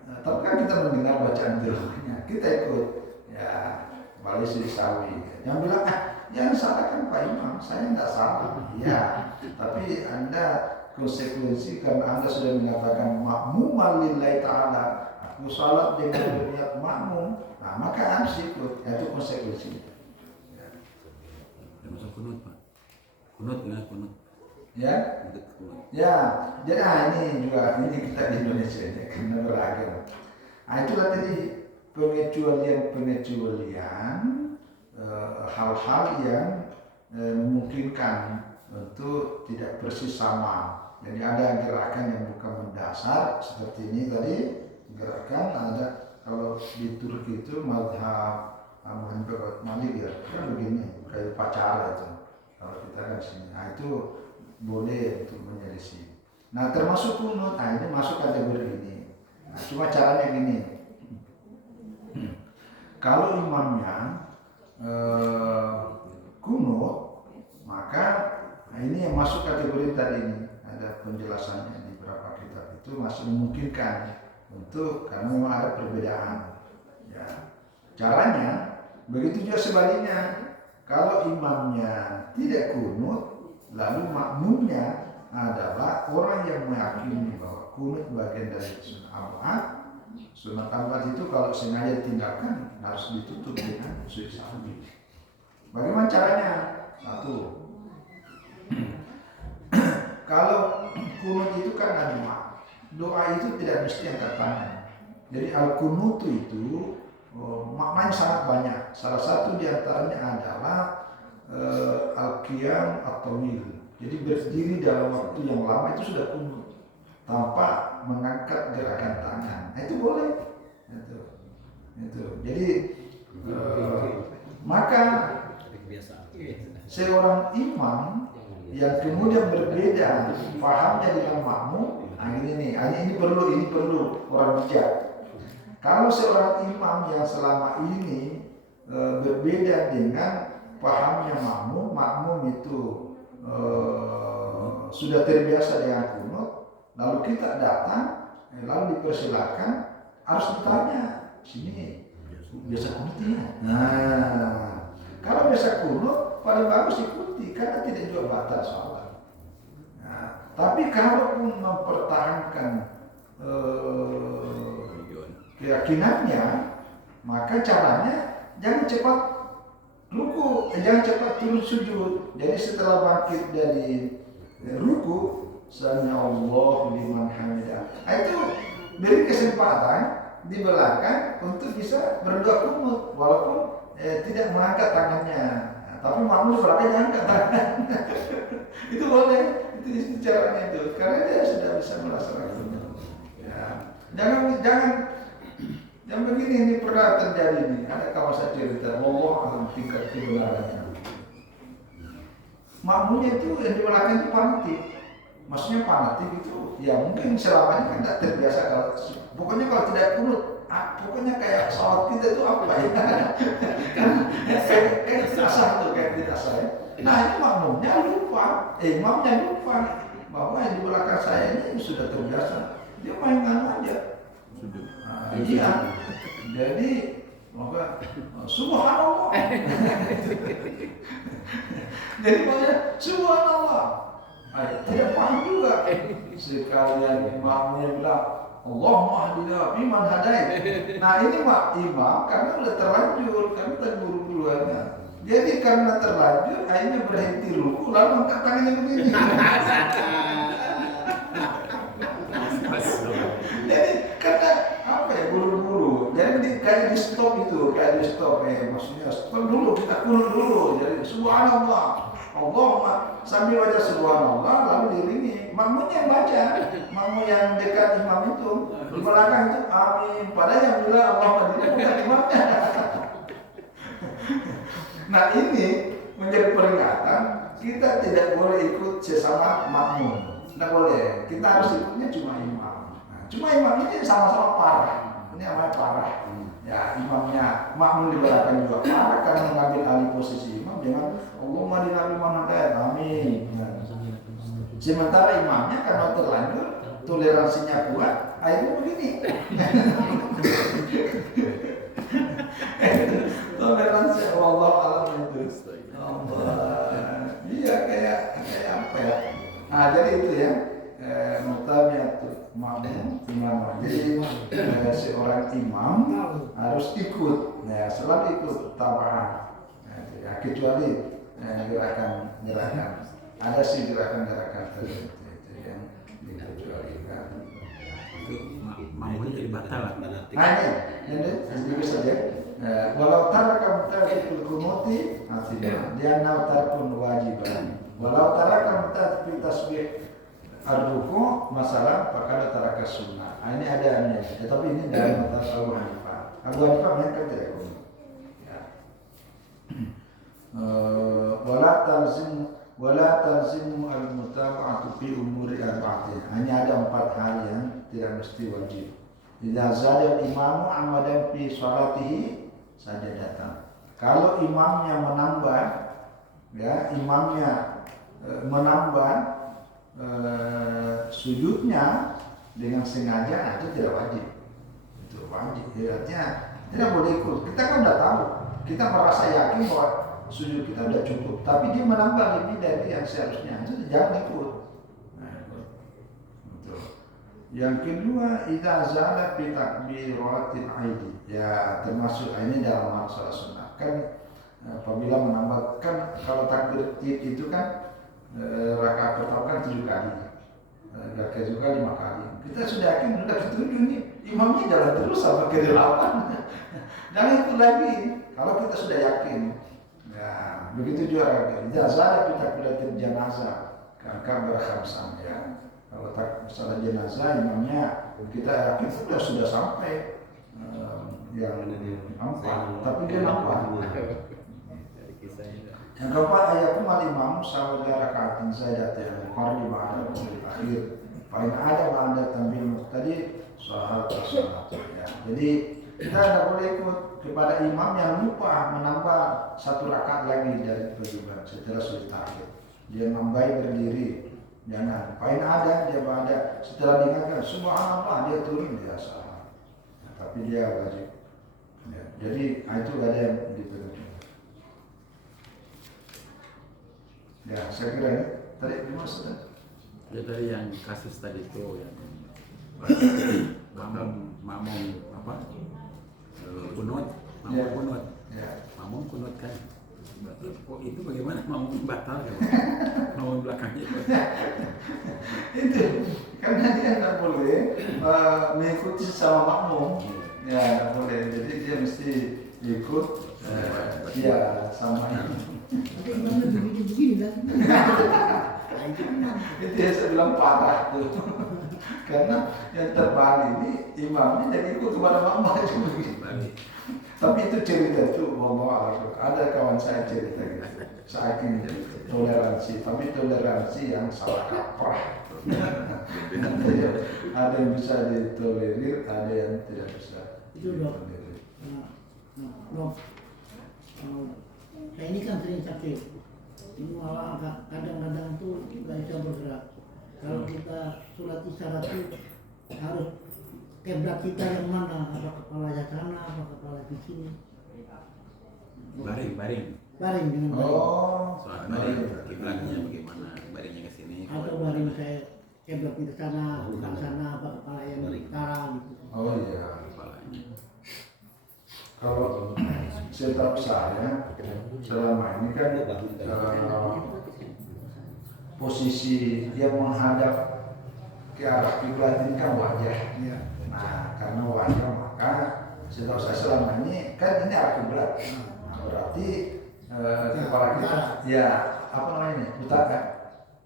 Tapi kan kita mendengar bacaan tilawahnya, kita ikut. Ya, balik sujud sahwi. Yang bilang jangan salahkan Pak Imam, saya tidak salah. Ya, tapi Anda konsekuensi karena Anda sudah mengatakan makmuman lillahi ta'ala, aku salat dengan berniat makmum, nah maka harus ikut. Itu konsekuensi. Termasuk kunut, Pak. Kunut nggak kunut? Ya, Kunut. ya. Jadi ini juga ini kita di Indonesia ini karena beragam. Itulah tadi pengecualian hal-hal yang memungkinkan untuk tidak persis sama. Jadi ada gerakan yang bukan mendasar seperti ini tadi, gerakan ada kalau di Turki itu mazhab Muhammad Malik ya kan begini kayak pacara itu. Kalau kita kan sini, nah itu boleh untuk menyelisih. Nah termasuk kunut, ini masuk kategori ini. Nah, cuma caranya gini. Kalau imamnya kunut, maka ini yang masuk kategori tadi ini. Ada penjelasannya di beberapa kitab itu masih memungkinkan untuk karena memang ada perbedaan. Ya. Caranya begitu juga sebaliknya. Kalau imamnya tidak kunut, lalu makmumnya adalah orang yang meyakini bahwa kunut bagian dari sunat abad. Sunat abad itu kalau sengaja ditinggalkan harus ditutup dengan sujud sahwi. Bagaimana caranya? Satu, kalau kunut itu kan ada doa itu tidak mesti angkat tangan. Jadi al-kunutu itu maknanya sangat banyak. Salah satu diantaranya adalah al-qiyam at-tawil. Jadi berdiri dalam waktu yang lama itu sudah kunut tanpa mengangkat gerakan tangan. Itu boleh. Itu. Jadi maka seorang imam yang kemudian berbeda pahamnya dengan makmum, ini perlu orang bijak. Kalau seorang imam yang selama ini berbeda dengan pahamnya makmum itu sudah terbiasa dengan kunut, lalu kita datang, lalu dipersilakan, harus ditanya, sini biasa kunut ya? Nah, kalau biasa kunut, paling bagus ikuti, karena tidak juga batal sholat. Nah, tapi kalaupun mempertahankan keyakinannya, maka caranya jangan cepat ruku, jangan cepat turun sujud. Jadi setelah bangkit dari ruku, sami Allahu liman hamidah. Itu beri kesempatan di belakang untuk bisa berdoa kunut walaupun tidak mengangkat tangannya. Tapi makmum di belakang jangan angkat tangan. Itu boleh, itu caranya itu, karena dia sudah bisa melaksanakannya. Ya. Jangan begini, ini pernah terjadi nih. Ada kawan saya cerita, Allah akan tingkat kebenarannya. Makmumnya itu yang di belakang itu fanatik. Maksudnya fanatik itu, ya mungkin selama ini kan tidak terbiasa kalau, pokoknya kalau tidak kunut, pokoknya kayak sholat kita itu apa ya? Kayak tidak sah tuh, kayak tidak sah. Nah ini makmumnya lupa, imamnya lupa bahwa yang di belakang saya ini sudah terbiasa. Dia main aja. Iya. Jadi maka subhanallah. Jadi maksudnya subhanallah. Tidak paham juga. Sekalian imamnya bilang Allahumma hadina biman hadait. Nah ini imam karena udah terlanjur, karena terburu-buruannya. Jadi karena terlanjur akhirnya berhenti ruku lalu angkat tangannya begini. Jadi karena apa ya buru-buru, jadi kayak di stop itu, maksudnya stop dulu, kita kunut dulu, jadi subhanallah, Allahumma sambil baca subhanallah lalu diiringi, makmumnya yang baca, makmum yang dekat imam itu, di belakang itu amin, padahal yang bilang Allahumma dia bukan imamnya. Nah ini menjadi peringatan kita tidak boleh ikut sesama makmum. Tidak boleh. Kita harus ikutnya cuma imam. Nah, cuma imam ini sama-sama parah. Ini namanya parah. Ya imamnya makmum diberikan juga parah karena mengambil alih posisi imam dengan Allahumma di nabi Muhammad. Amin. Nah, sementara imamnya karena terlanjur toleransinya kuat, akhirnya begini. Toleransi Allah alam itu. Iya kayak apa ya? Nah jadi itu ya mutabiatul makmum imam. Jadi seorang imam harus ikut, ya selalu ikut tabahan. Ya, kecuali gerakan ada sih gerakan tertentu itu yang dikecualikan. Mau jadi batal lah. Nah ini bisa saja. Walau taraka mutafiqul kunuti artinya dia nautarkun wajiban. Walau taraka mutafiq tasbih ar-ruku masalah fakad taraka sunnah. Ini ada ini. Tetapi ini dari mata Abu Hanifah. Abu Hanifah mereka tidak kunut. Ya. Wala talzimu al-mutaba'atu fi umuri arba'atin. Hanya ada 4 hal yang tidak mesti wajib. Idza zada imamu amadan fi sholatihi sajadatan. Kalau imamnya menambah, ya imamnya menambah sujudnya dengan sengaja, itu tidak wajib. Itu wajib. Artinya tidak boleh ikut. Kita kan sudah tahu, kita merasa yakin bahwa sujud kita sudah cukup, tapi dia menambah lebih dari yang seharusnya, itu jangan ikut. Yang kedua, idza zala fi takbiratil aidi. Ya, termasuk ini dalam masalah sunnah. Kan apabila menambah, kan kalau takbir itu kan rakaat pertama kan 7 kali. Rakaat juga 5 kali. Kita sudah yakin sudah ketujuh nih, imamnya jalan terus sampai ke 8. Jangan ikut lagi. Kalau kita sudah yakin. Ya, begitu juga idza zala fi takbiratil janazah. Kan kabar khamsan ya. Kalau tak masalah jenazah imamnya kita yakin sudah sampai yang 4, tapi dia nampak. Yang keempat ayat kumal imam sawal rakaatin zaidatin fardi ba'da akhir. Paling ada ba'da tambil tadi salat ya. Jadi kita tidak boleh ikut kepada imam yang lupa menambah 1 rakaat lagi dari kewajiban setelah sulit akhir. Dia nambahi berdiri. Jangan, paling ada dia pada setelah diingatkan subhanallah dia turun dia salah, nah, tapi dia wajib. Ya, jadi itu ada yang diperlukan. Ya, saya kira ini tadi dimaksud. Ya dari yang kasus tadi itu yang mamong apa? Kunut, mamong kunut kan. Kok itu bagaimana mau batal kan? Mau belakangnya itu karena dia tidak boleh mengikuti sesama makmum, ya tidak boleh. Jadi dia mesti ikut dia sama itu yang saya bilang parah tuh. Karena yang terbalik ini imamnya jadi ikut kepada makmum itu begini. Tapi itu cerita itu, ada kawan saya cerita gitu. Saya ingin toleransi, tapi toleransi yang salah kaprah. Ada yang bisa ditolerir, ada yang tidak bisa. Itu dok. Saya ini kan sering sakit. Ini malah kadang-kadang tuh nggak bisa bergerak. Kalau kita sholat isyarat itu harus kiblat kita yang mana, apa kepalanya sana, apa kepala di sini. Baring dengan baring. soal baring kiblatnya bagaimana, baringnya ke sini Atau baring saya kiblat ke sana, bukan sana, apa kepala yang di utara gitu. Oh iya. kepalanya. Kalau setiap saya selama ini kan posisi dia menghadap ke arah kiblat ini kan wajah. Nah, karena wajah maka setahu saya selama ini kan ini arah kiblat. Nah, berarti kepala kita ya apa namanya ini? Utara.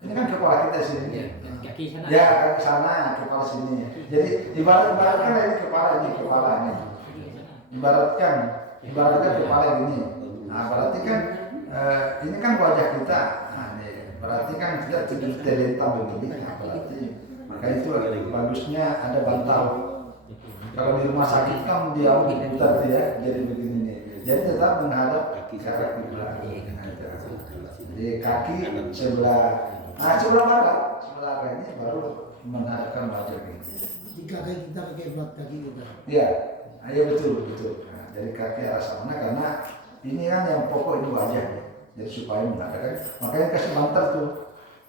Ini kan kepala kita sini. Ya, kaki sana, kepala sini. Jadi ibaratkan ini kepala ini. Ibaratkan kepala ini. Nah, berarti kan ini kan wajah kita. Nah, nih, berarti kan kita terlentang begini. Nah, berarti maka itu bagusnya ada bantal. Kalau di rumah sakit kan dia putar ya, jadi begini nih. Jadi tetap menghadap ke arah kiblat. Jadi kaki sebelah barat, sebelah ini baru menghadapkan wajah ini. Jika kita ke kiblat kaki kita. Iya, iya betul. Nah, dari kaki arah sana karena ini kan yang pokok itu wajah. Jadi supaya menghadapkan, makanya kasih bantal tuh,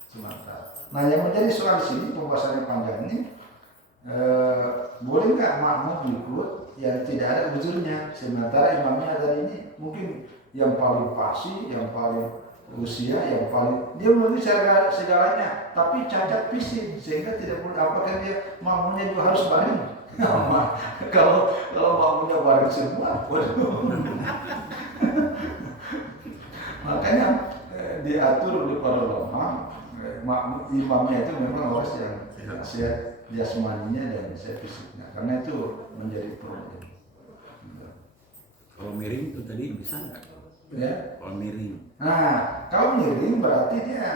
semantar. Nah yang menjadi soal sini pembahasan yang panjang ini. Boleh nggak makmum ikut yang tidak ada uzurnya, sementara imamnya tadi ini mungkin yang paling fasih, yang paling usia, yang paling dia memiliki segalanya, tapi cacat fisik sehingga tidak boleh. Apakah dia makmumnya juga harus baring? Kalau makmumnya baring semua, waduh. Makanya diatur oleh para ulama, imamnya itu memang harus yang sehat jasmaninya dan sehat fisiknya, karena itu menjadi problem. Kalau miring itu tadi bisa nggak? Ya. Kalau miring. Nah, kalau miring berarti dia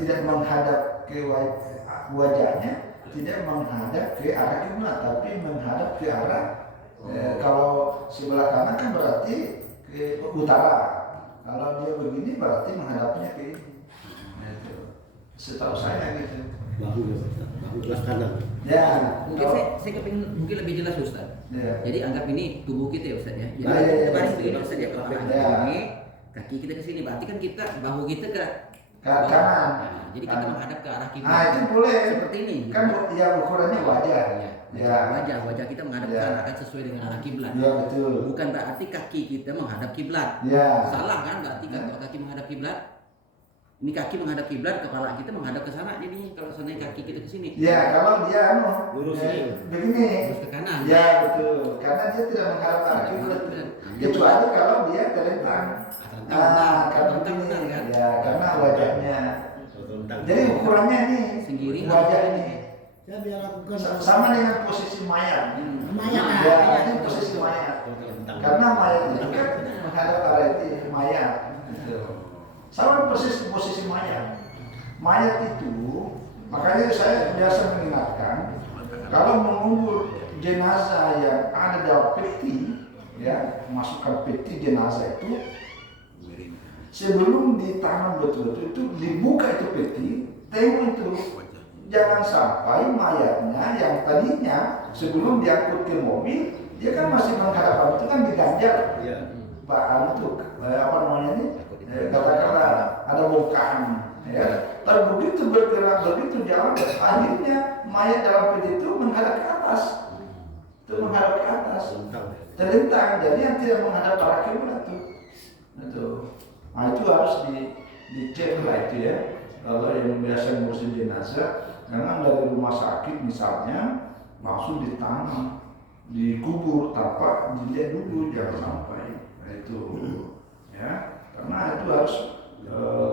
tidak menghadap ke wajahnya, tidak menghadap ke arah kiblat, tapi menghadap ke arah. Kalau sebelah kanan kan berarti ke utara. Kalau dia begini berarti menghadapnya ke ini. Nah, itu. Setahu saya gitu. Bahu belah kanan. Ya. Mungkin saya kepingin mungkin lebih jelas Ustaz. Ya. Jadi anggap ini tubuh kita ya Ustaz ya. Jadi Ya. kita baris begini Ustaz ya. Kalau anggap Ya. ini kaki kita ke sini, berarti kan kita bahu kita ke Kanan. Nah, jadi kita menghadap ke arah kiblat. Nah itu boleh. Seperti ini. Kan ya ukurannya wajah. Ya. Wajah kita menghadap ke Ya. arah, akan sesuai dengan arah kiblat. Ya betul. Bukan berarti kaki kita menghadap kiblat. Ya. Salah kan berarti kalau kaki menghadap kiblat. Ini kaki menghadap kiblat, kepala kita menghadap ke sana jadinya kalau sana kaki kita ke sini. Ya kalau dia lurus begini. Terus ke kanan. Ya betul. Karena dia tidak menghadap arah kiblat. Kecuali kalau dia terlentang. Karena benar kan? Ya karena wajahnya. Jadi ukurannya ini Sendiri. wajah ini Saya biar lakukan sama dengan posisi mayat. Mayat. Ya ini posisi mayat. Karena mayat itu kan menghadap arah itu mayat. Gitu. Sama posisi mayat. Mayat itu, makanya saya biasa mengingatkan, kalau mengubur jenazah yang ada dalam peti, ya masukkan peti jenazah itu, Miring. sebelum ditanam betul-betul itu dibuka itu peti, tengok itu, Wajah. jangan sampai mayatnya yang tadinya sebelum diangkut ke mobil, dia kan masih menghadap itu kan diganjal. Iya. Pak itu apa namanya ini? Katakanlah ada bongkahan, ya. Tapi begitu bergerak, begitu jalan, akhirnya mayat dalam peti itu menghadap ke atas, itu menghadap ke atas, terlentang. Jadi yang tidak menghadap arah kiblat itu, nah itu harus dicek lah itu ya. Kalau yang biasa ngurusin jenazah, memang dari rumah sakit misalnya langsung ditanam, dikubur tanpa dilihat dulu, jangan sampai. Nah, itu ya. Karena itu harus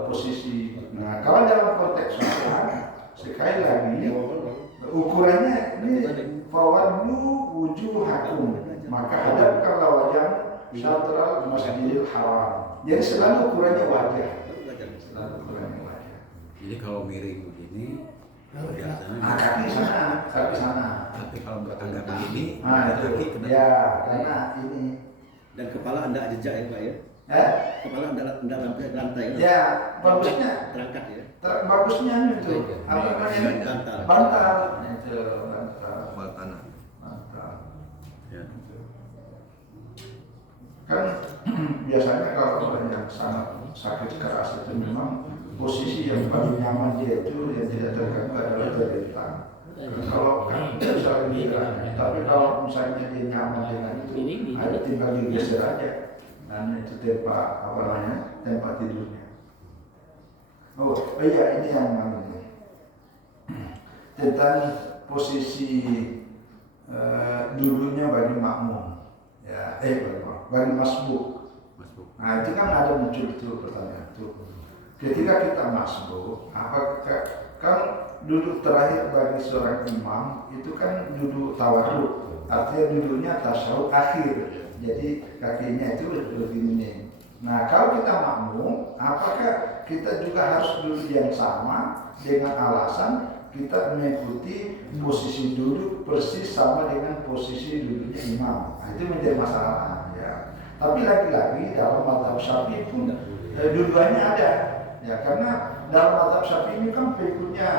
posisi. Nah, kalau dalam konteks sholat, sekali lagi ukurannya ini fawadlu wujuhakum, maka hadapkanlah wajah syatral masjidil haram. Jadi selalu ukurannya wajah. Selalu ukurannya wajah. Jadi kalau miring begini biasanya. Kaki sana. Tapi kalau bertangga begini, Nah, kaki itu. kena. Ya, karena ini. Dan kepala anda jejak ya Pak ya? Kepala anda lantai. Ya, bagusnya. Terangkat ya. Bagusnya itu apa namanya? Bantal. Itu bantal. Kepala tanah. Bantal. Ya. Kan biasanya kalau orang yang sangat sakit keras itu memang posisi yang paling nyaman dia itu yang tidak terganggu adalah terlentang. Kalau kan bisa lebih tapi kalau misalnya dia nyaman dengan itu, ada tinggal digeser aja. Nah itu tempat apa namanya? Tempat tidurnya. Oh iya ini yang ini tentang posisi duduknya bagi makmum. Ya, bagi masbuk. Nah itu kan ada muncul itu pertanyaan itu. Ketika kita masbuk, apakah kan duduk terakhir bagi seorang imam itu kan duduk tawarruk, artinya duduknya tasyahud akhir. Jadi kakinya itu begini. Nah, kalau kita makmum, apakah kita juga harus duduk yang sama dengan alasan kita mengikuti posisi duduk persis sama dengan posisi duduknya imam? Nah, itu menjadi masalah ya. Tapi lagi-lagi dalam mazhab Syafi'i pun dua-duanya ada ya, karena dalam mazhab Syafi'i ini kan berikutnya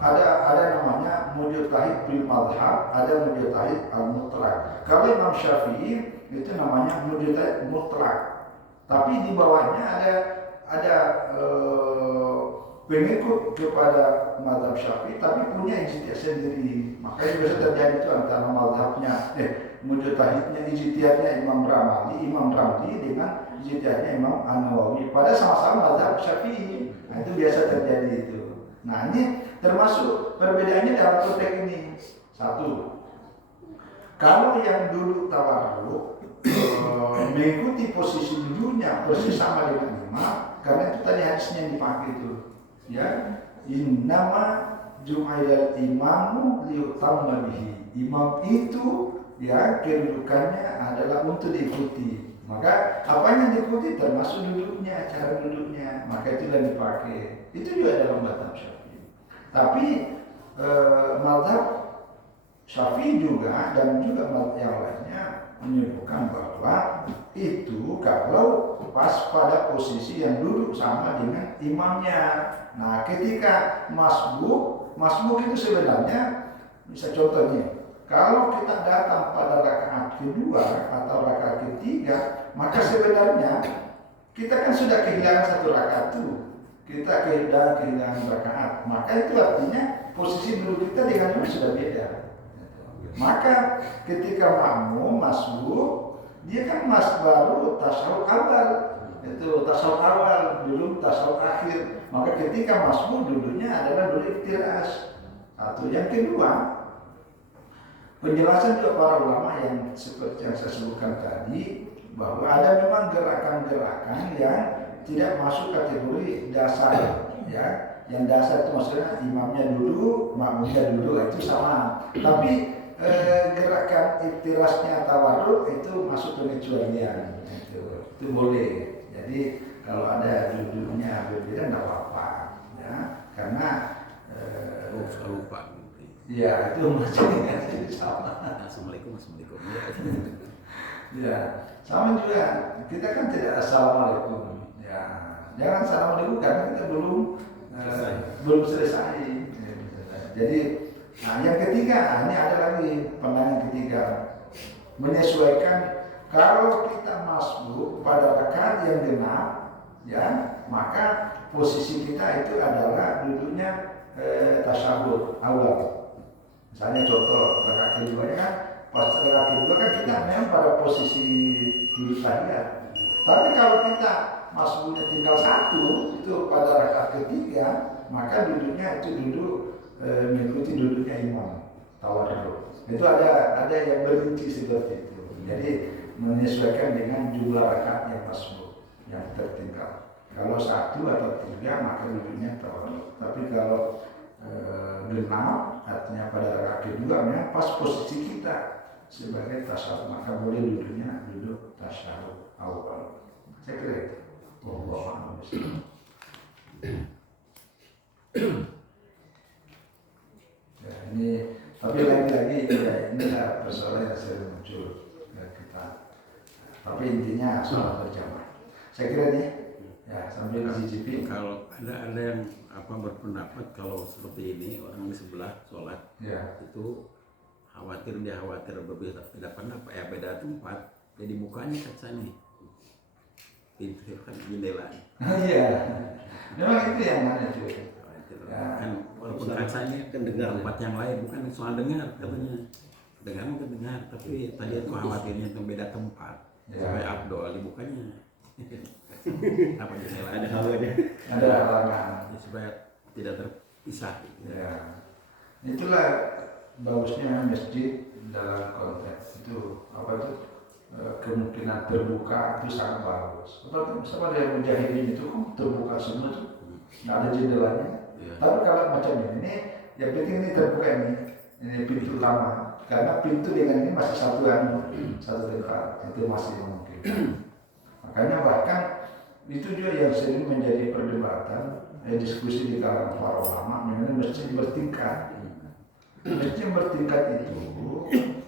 ada namanya mujtahid bil madhab, ada mujtahid al mutlak. Kalau Imam Syafi'i itu namanya mujtahid mutlak, tapi di bawahnya ada pengikut kepada mazhab Syafi'i tapi punya ijtihad sendiri. Makanya biasa terjadi itu antara mazhabnya mujtahidnya ijtihadnya Imam Ramli dengan ijtihadnya Imam An-Nawawi, pada sama-sama mazhab Syafi'i. Nah, itu biasa terjadi itu. Nah, ini termasuk perbedaannya dalam konteks ini. Satu, kalau yang dulu tawarruk mengikuti posisi duduknya persis sama dengan imam, karena itu tadi hadisnya yang dipakai itu ya, innama ju'ilal imamu liyutamma bihi. Imam itu ya kedudukannya adalah untuk diikuti. Maka apa yang diikuti termasuk duduknya, cara duduknya, maka itu yang dipakai. Itu juga dalam mazhab Syafi'i. Tapi mazhab Syafi'i juga dan juga mazhab yang lainnya menyebutkan bahwa itu kalau pas pada posisi yang duduk sama dengan imamnya. Nah, ketika masbuk itu sebenarnya bisa contohnya, kalau kita datang pada rakaat kedua atau rakaat ketiga, maka sebenarnya kita kan sudah kehilangan satu rakaat itu. Kita kehilangan rakaat. Maka itu artinya posisi duduk kita dengan imam sudah beda. Maka ketika makmum masbuk, dia kan baru tasyahud awal. Itu tasyahud awal, belum tasyahud akhir. Maka ketika masbuk duduknya adalah duduk iftiras. Atau yang kedua, penjelasan dari para ulama yang seperti yang saya sebutkan tadi, bahwa ada memang gerakan-gerakan yang tidak masuk kategori dasar, ya. Yang dasar itu maksudnya imamnya dulu, makmumnya dulu, itu sama. Tapi gerakan iftirasnya tawarruk itu masuk pengecualian, itu boleh. Jadi kalau ada duduknya berbeda tidak apa-apa, ya. Karena lupa. ya itu maksudnya sama. Assalamualaikum. Ya, sama juga. Kita kan tidak assalamualaikum. Ya, jangan assalamualaikum karena kita belum selesai. Jadi, nah yang ketiga, ini ada lagi pandangan ketiga, menyesuaikan kalau kita masbuk pada rakaat yang genap, ya, maka posisi kita itu adalah duduknya tasyahud awal. Misalnya contoh rakaat kedua kan, pas rakaat kedua kan kita memang pada posisi duduk tahiyat. Tapi kalau kita masbuknya tinggal satu, itu pada rakaat ketiga, maka duduknya itu duduk mengikuti duduknya imam tawarruk. Itu ada yang berinci seperti itu. Jadi menyesuaikan dengan jumlah rakaat yang masbuk yang tertinggal. Kalau satu atau tiga maka duduknya tawarruk. Tapi kalau genap artinya pada rakaat kedua memang pas posisi kita sebagai tasyahud, maka boleh duduknya duduk tasyahud awal. Saya kira itu. Ya, ini tapi lagi-lagi ya inilah persoalan yang sering muncul dari kita. Tapi intinya soal berjamaah. Saya kira ini ya sambil dicicipi. Kalau ada yang berpendapat kalau seperti ini orang di sebelah sholat Ya. itu dia khawatir berbeda pendapat beda tempat, jadi bukanya kaca nih pintu kan jendela. Iya. Memang itu yang mana cuy. Ya. Kan walaupun kacanya kan dengar tempat yang lain, bukan soal dengar katanya. Dengar mungkin dengar, tapi tadi itu khawatirnya itu beda tempat. Ya. Supaya abdol dibukanya. Apa jendela Ada hawanya. Ada halangan. Ya, supaya tidak terpisah. Ya. Itulah bagusnya masjid dalam konteks itu kemungkinan terbuka itu sangat bagus. Sama dari mujahidin itu kan terbuka semua tuh, nggak ada jendelanya. Ya. Tapi kalau macam ini, yang penting ini terbuka ini pintu utama. Karena pintu dengan ini masih satu tingkat, itu masih mungkin. Makanya bahkan itu juga yang sering menjadi perdebatan, diskusi di kalangan para ulama mengenai masjid bertingkat. Masjid bertingkat itu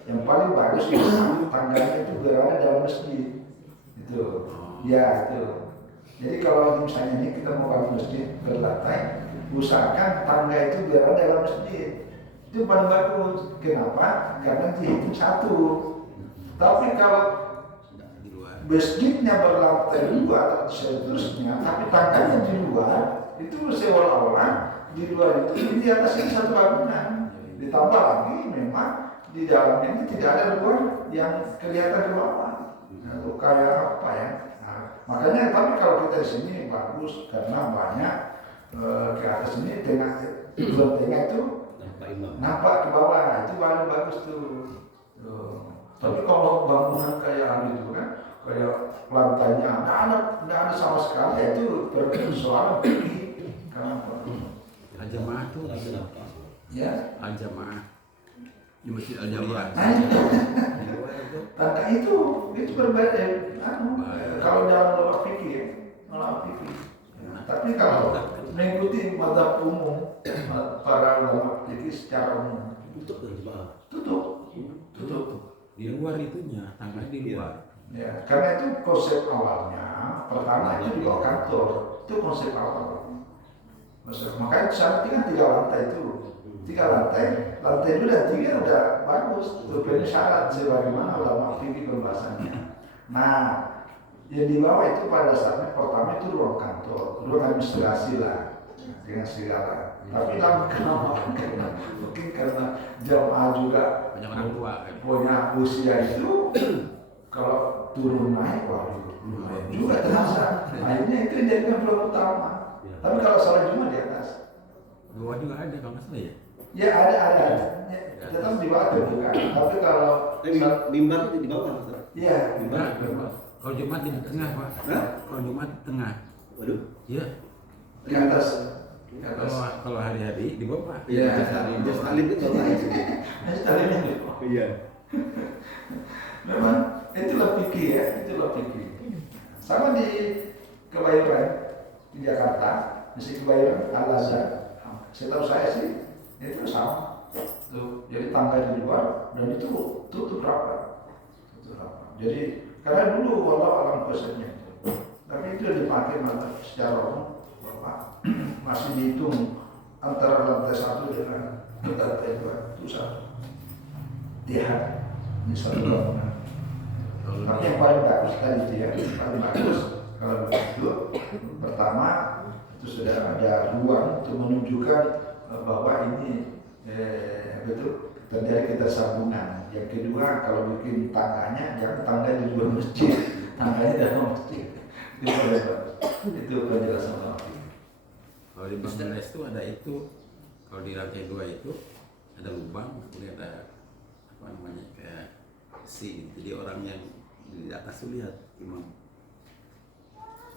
yang paling bagus itu tangganya itu berada dalam masjid. Itu, ya itu. Jadi kalau misalnya ini kita mau bangun masjid berlantai, usahakan tangga itu berada dalam masjid. Itu paling bagus. Kenapa? Karena dihitung satu. Tapi kalau masjidnya berlantai 2 atau seterusnya, tapi tangganya di luar, itu seolah-olah di luar itu di atas ini satu bangunan. Ditambah lagi memang di dalamnya ini tidak ada luar yang kelihatan di bawah. Nah, kayak apa ya? Nah, makanya tapi kalau kita di sini bagus karena banyak ke atas ini tengah itu nampak ke bawah, itu paling bagus tuh. Tapi kalau bangunan kayak gitu kan, kayak lantainya nggak ada sama sekali, itu persoalan tinggi. Kenapa? Al-Jamaah tuh Ya. Al-Jamaah di Masjid Al-Jamaah. Tangga itu berbeda. Kalau dalam lawak fikih, tapi kalau mengikuti mazhab umum para ulama fikih secara umum, tutup. Di luar itunya, tangga di luar. Ya, karena itu konsep awalnya, pertama itu di bawah kantor, itu konsep awal. Makanya saat ini kan 3 lantai itu, 3 lantai 2 dan 3 udah bagus, itu punya syarat sebagaimana ulama fikih pembahasannya. Nah, yang di bawah itu pada dasarnya pertama itu ruang kantor, ruang administrasi lah dengan segala. Tapi lama-lama mungkin karena jamaah juga Banyak orang tua kan. punya usia itu, kalau turun naik waduh juga terasa. Akhirnya itu jadikan problem utama. Tapi kalau salat Jumat di atas, Bawah juga ada kalau nggak salah ya. ya ada. Ya, tetap di bawah terbuka. Tapi kalau mimbar itu di bawah, Mas. ya Enggak, kalau Jumat di tengah pak. Hah? Kalau Jumat di tengah. Waduh. Iya. di atas. Kalau hari-hari di bawah. Iya. Just alim itu bawah ya. Iya. Memang itulah fikih ya, itulah fikih. Sama di Kebayoran di Jakarta, di Kebayoran Al-Azhar. Setahu saya sih itu sama. Tuh, jadi tangga di luar dan itu tutup rapat. Jadi karena dulu walau alam konsepnya itu, tapi itu dipakai secara umum. Bapak masih dihitung antara lantai 1 dengan lantai 2 itu satu. Lihat ini satu bangunan. Tapi yang paling bagus tadi itu ya, paling bagus kalau begitu. Pertama itu sudah ada ruang untuk menunjukkan bahwa ini betul terjadi ketersambungan. Yang kedua kalau bikin tangganya jangan tangga di luar masjid, tangganya dalam masjid. Itu paling bagus. Itu penjelasan lagi. Kalau di Bangladesh itu ada itu, kalau di lantai 2 itu ada lubang, kemudian ada apa namanya kayak besi. Jadi orang yang di atas tuh lihat imam.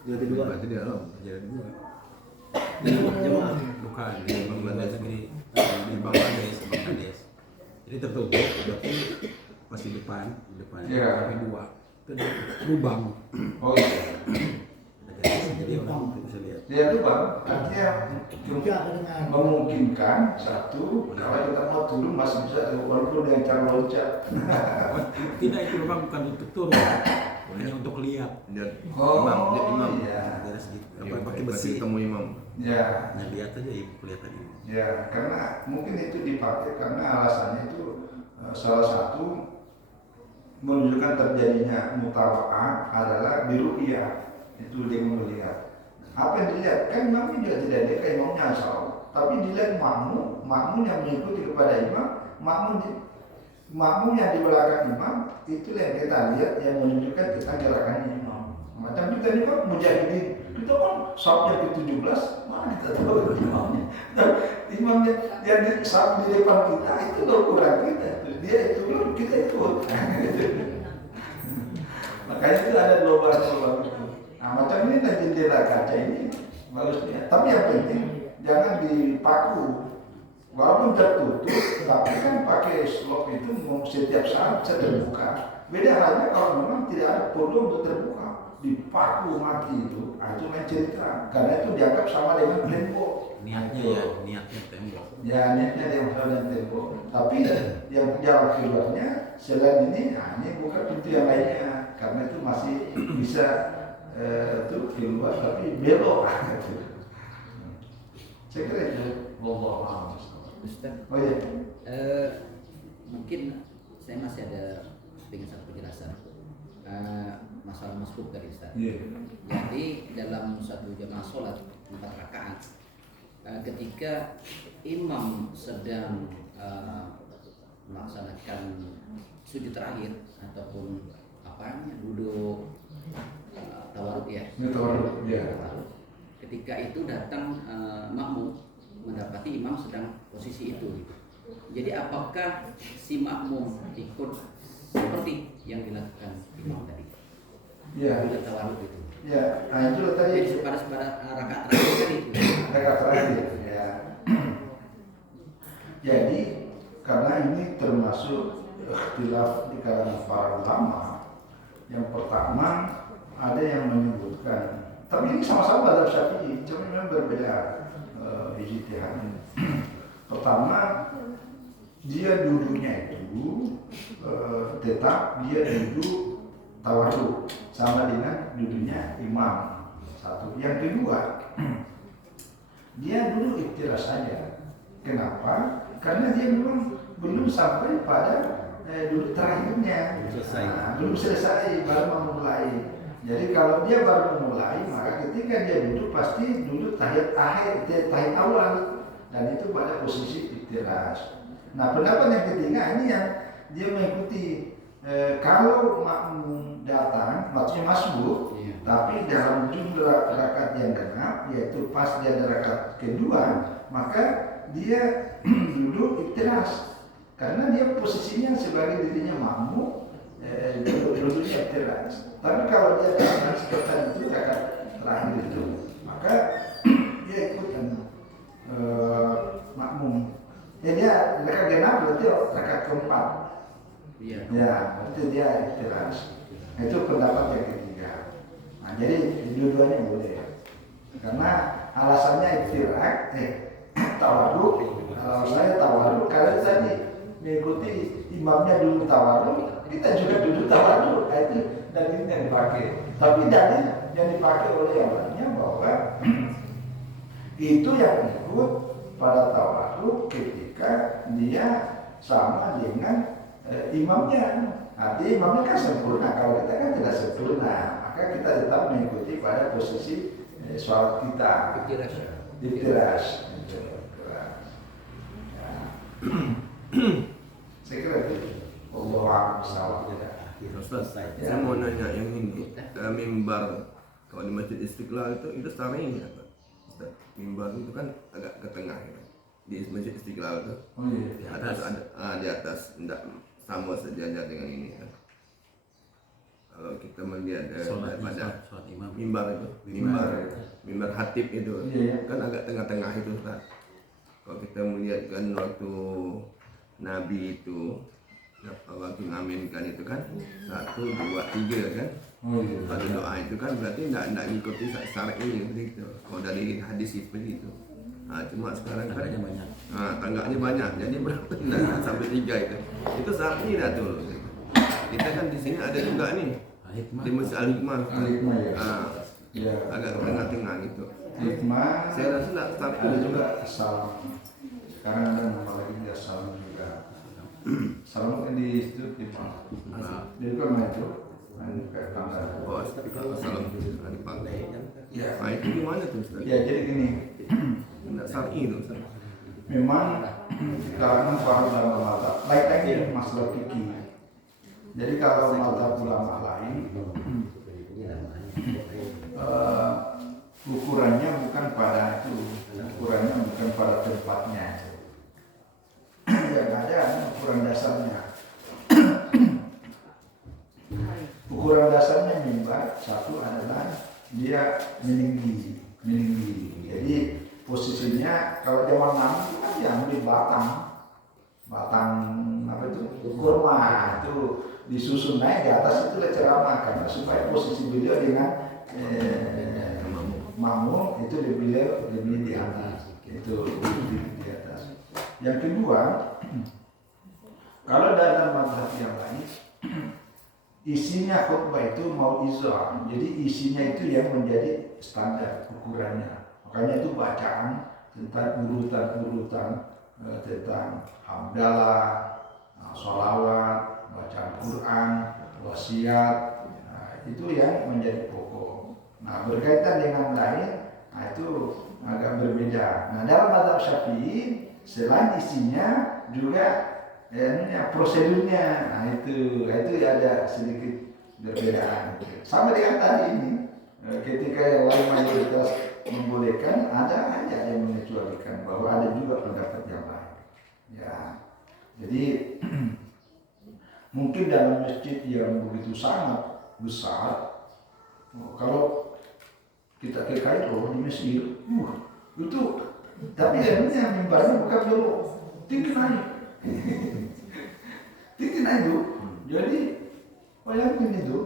Jadi dua. Berarti di dalam jadi 2. Jemaah. Bukan di Bangladesh sendiri, di Bangladesh. Jadi tertutup, berarti masih depan, Iya. tapi 2 itu ada lubang. Oh iya. Jadi orang bisa lihat. Dia itu bang, artinya Juga dengan memungkinkan satu kalau kita mau turun masih bisa walaupun dengan cara loncat. Tidak, itu lubang bukan untuk turun, hanya untuk lihat. Oh, Dia imam. iya. Ada sedikit, Iya, apa pakai besi. ketemu imam. Ya, Nah, lihat aja ibu kelihatan ini. ya, karena mungkin itu dipakai karena alasannya itu salah satu menunjukkan terjadinya mutawaah adalah biru'iyah, itu dia melihat. Apa yang dilihat? Kan imamnya juga tidak lihat ke imamnya asal, tapi dilihat makmum yang mengikuti kepada imam, makmum yang di belakang imam, itulah yang kita lihat yang menunjukkan kita gerakan imam. Macam juga nih Pak, mujahidin, kita kan safnya ke-17, mana kita tahu imamnya. Imamnya yang di saf di depan kita itu ukuran kita, dia itu kita ikut. Makanya itu ada lubang-lubang itu. Nah, macam ini kan jendela kaca ini bagusnya. Tapi yang penting jangan dipaku. Walaupun tertutup, tapi kan pakai slop itu setiap saat bisa terbuka. Beda halnya kalau memang tidak ada perlu untuk terbuka. dipaku mati itu main cerita, karena itu dianggap sama dengan tembok. Niatnya tembok. Ya niatnya dia sama dengan tembok. Tapi yang jalan keluarnya selain ini, ini bukan pintu yang lainnya, karena itu masih bisa tuh keluar tapi belok. Saya kira itu. Wallah. Ustaz, Oh iya. mungkin saya masih ada ingin satu penjelasan masalah masbuk tadi Ustaz. Iya. Jadi dalam satu jamaah sholat 4 rakaat, ketika imam sedang melaksanakan sujud terakhir ataupun duduk tawarruk ya. Tawarruk ya. Ketika itu datang makmum mendapati imam sedang posisi itu. Jadi apakah si makmum ikut seperti yang dilakukan imam tadi? Ya. Sujud tawarruk itu. Ya, nah itu tadi. Jadi pada rakaat terakhir tadi. Rakaat terakhir. Ya. Jadi karena ini termasuk ikhtilaf di kalangan para ulama. Yang pertama ada yang menyebutkan, tapi ini sama-sama mazhab Syafi'i, cuma memang berbeda ijtihad. Pertama, dia duduknya itu tetap dia duduk tawarruk sama dengan duduknya imam. Satu. Yang kedua, dia duduk ikhtiar saja. Kenapa? Karena dia memang belum sampai pada duduk terakhirnya. Belum selesai, baru memulai. Jadi kalau dia baru memulai, maka ketika dia duduk pasti duduk tahiyat akhir, tahiyat awal, dan itu pada posisi ikhtiras. Nah, pendapat yang ketiga ini yang dia mengikuti kalau makmum datang, maksudnya masbuk, tapi dalam jumlah rakaat yang genap, yaitu pas dia ada rakaat kedua, maka dia duduk ikhtiras. Karena dia posisinya sebagai dirinya makmum, duduknya ikhtiras. Tapi kalau dia datang seperti itu rakaat terakhir itu, maka dia ikutan makmum. Dia rakaat genap berarti rakaat keempat. Iya. Ya, berarti dia ikhtiras. Itu pendapat yang ketiga. Nah, jadi dua-duanya boleh. Karena alasannya ikhtirak, tawarruk. Kalau saya tawarruk, kalian tadi mengikuti imamnya dulu tawarruk, kita juga duduk tawarruk. Nah, itu dalil yang dipakai. Tapi dalil yang dipakai oleh yang lainnya bahwa itu yang ikut pada tawarruk ketika dia sama dengan imamnya. Artinya imamnya kan sempurna. Kalau kita kan tidak sempurna, maka kita tetap mengikuti pada posisi sholat kita. Ikhtiras. Saya kira itu. Allah salah. Ustaz, saya mau nanya yang ini, mimbar kalau di Masjid Istiqlal itu syar'i ya Pak? Ustaz, mimbar itu kan agak ke tengah ya. Di Masjid Istiqlal itu. Oh iya. Di atas tidak sama sejajar dengan ini kan. Kalau kita melihat pada imam. mimbar itu, mimbar hatib itu kan agak tengah-tengah itu Ustaz. Kalau kita melihat kan waktu Nabi itu waktu ngaminkan itu kan 1, 2, 3 kan. Oh iya. Pada doa itu kan berarti tidak ngikuti syarat ini begitu. Kalau dari hadis itu begitu. Nah, cuma sekarang kan Tangganya banyak. Nah, tangganya banyak. Jadi berapa? Nah, sampai 3 itu. Itu syarat ini dah tuh. Kita kan di sini ada juga nih di Masjid Al-Hikmah. Al-Hikmah ya. Nah, Ya. agak tengah-tengah gitu. Hikmah. Saya rasa tidak syarat Ada ini juga salam. Sekarang ada nama lagi dia salam juga. Salam kan di situ hikmah. Dia juga main itu, main kayak tangga. Oh, salam dipakai. Ya. Nah, itu gimana tuh Ustaz? Ya jadi gini. Tidak syar'i itu Ustaz. Memang kalangan para ulama mazhab, baik lagi masalah fikih. Jadi kalau mazhab ulama lain, ukurannya bukan pada itu, ukurannya bukan pada tempatnya. Yang ada ukuran dasarnya. Ukuran dasarnya mimbar satu adalah dia meninggi. Jadi posisinya kalau zaman Nabi kan diambil batang apa itu kurma itu disusun naik di atas itu ceramah karena supaya posisi beliau dengan makmum itu beliau lebih di atas, itu di atas. Yang kedua, kalau dalam mazhab yang lain isinya khutbah itu mau izah, jadi isinya itu yang menjadi standar ukurannya. Makanya itu bacaan tentang urutan-urutan tentang hamdalah, sholawat, bacaan Quran, wasiat, itu yang menjadi pokok. Nah berkaitan dengan lain, itu agak berbeda. Nah dalam mazhab Syafi'i selain isinya juga prosedurnya, nah itu ada sedikit perbedaan. Sama dengan tadi ini, ketika yang lain mayoritas membolehkan, ada aja yang mengecualikan bahwa ada juga pendapat yang lain. Ya, jadi mungkin dalam masjid yang begitu sangat besar, kalau kita ke Kairo di Mesir, itu tapi yang mimbarnya bukan belok tinggi naik. Tinggi naik itu, jadi bayangin itu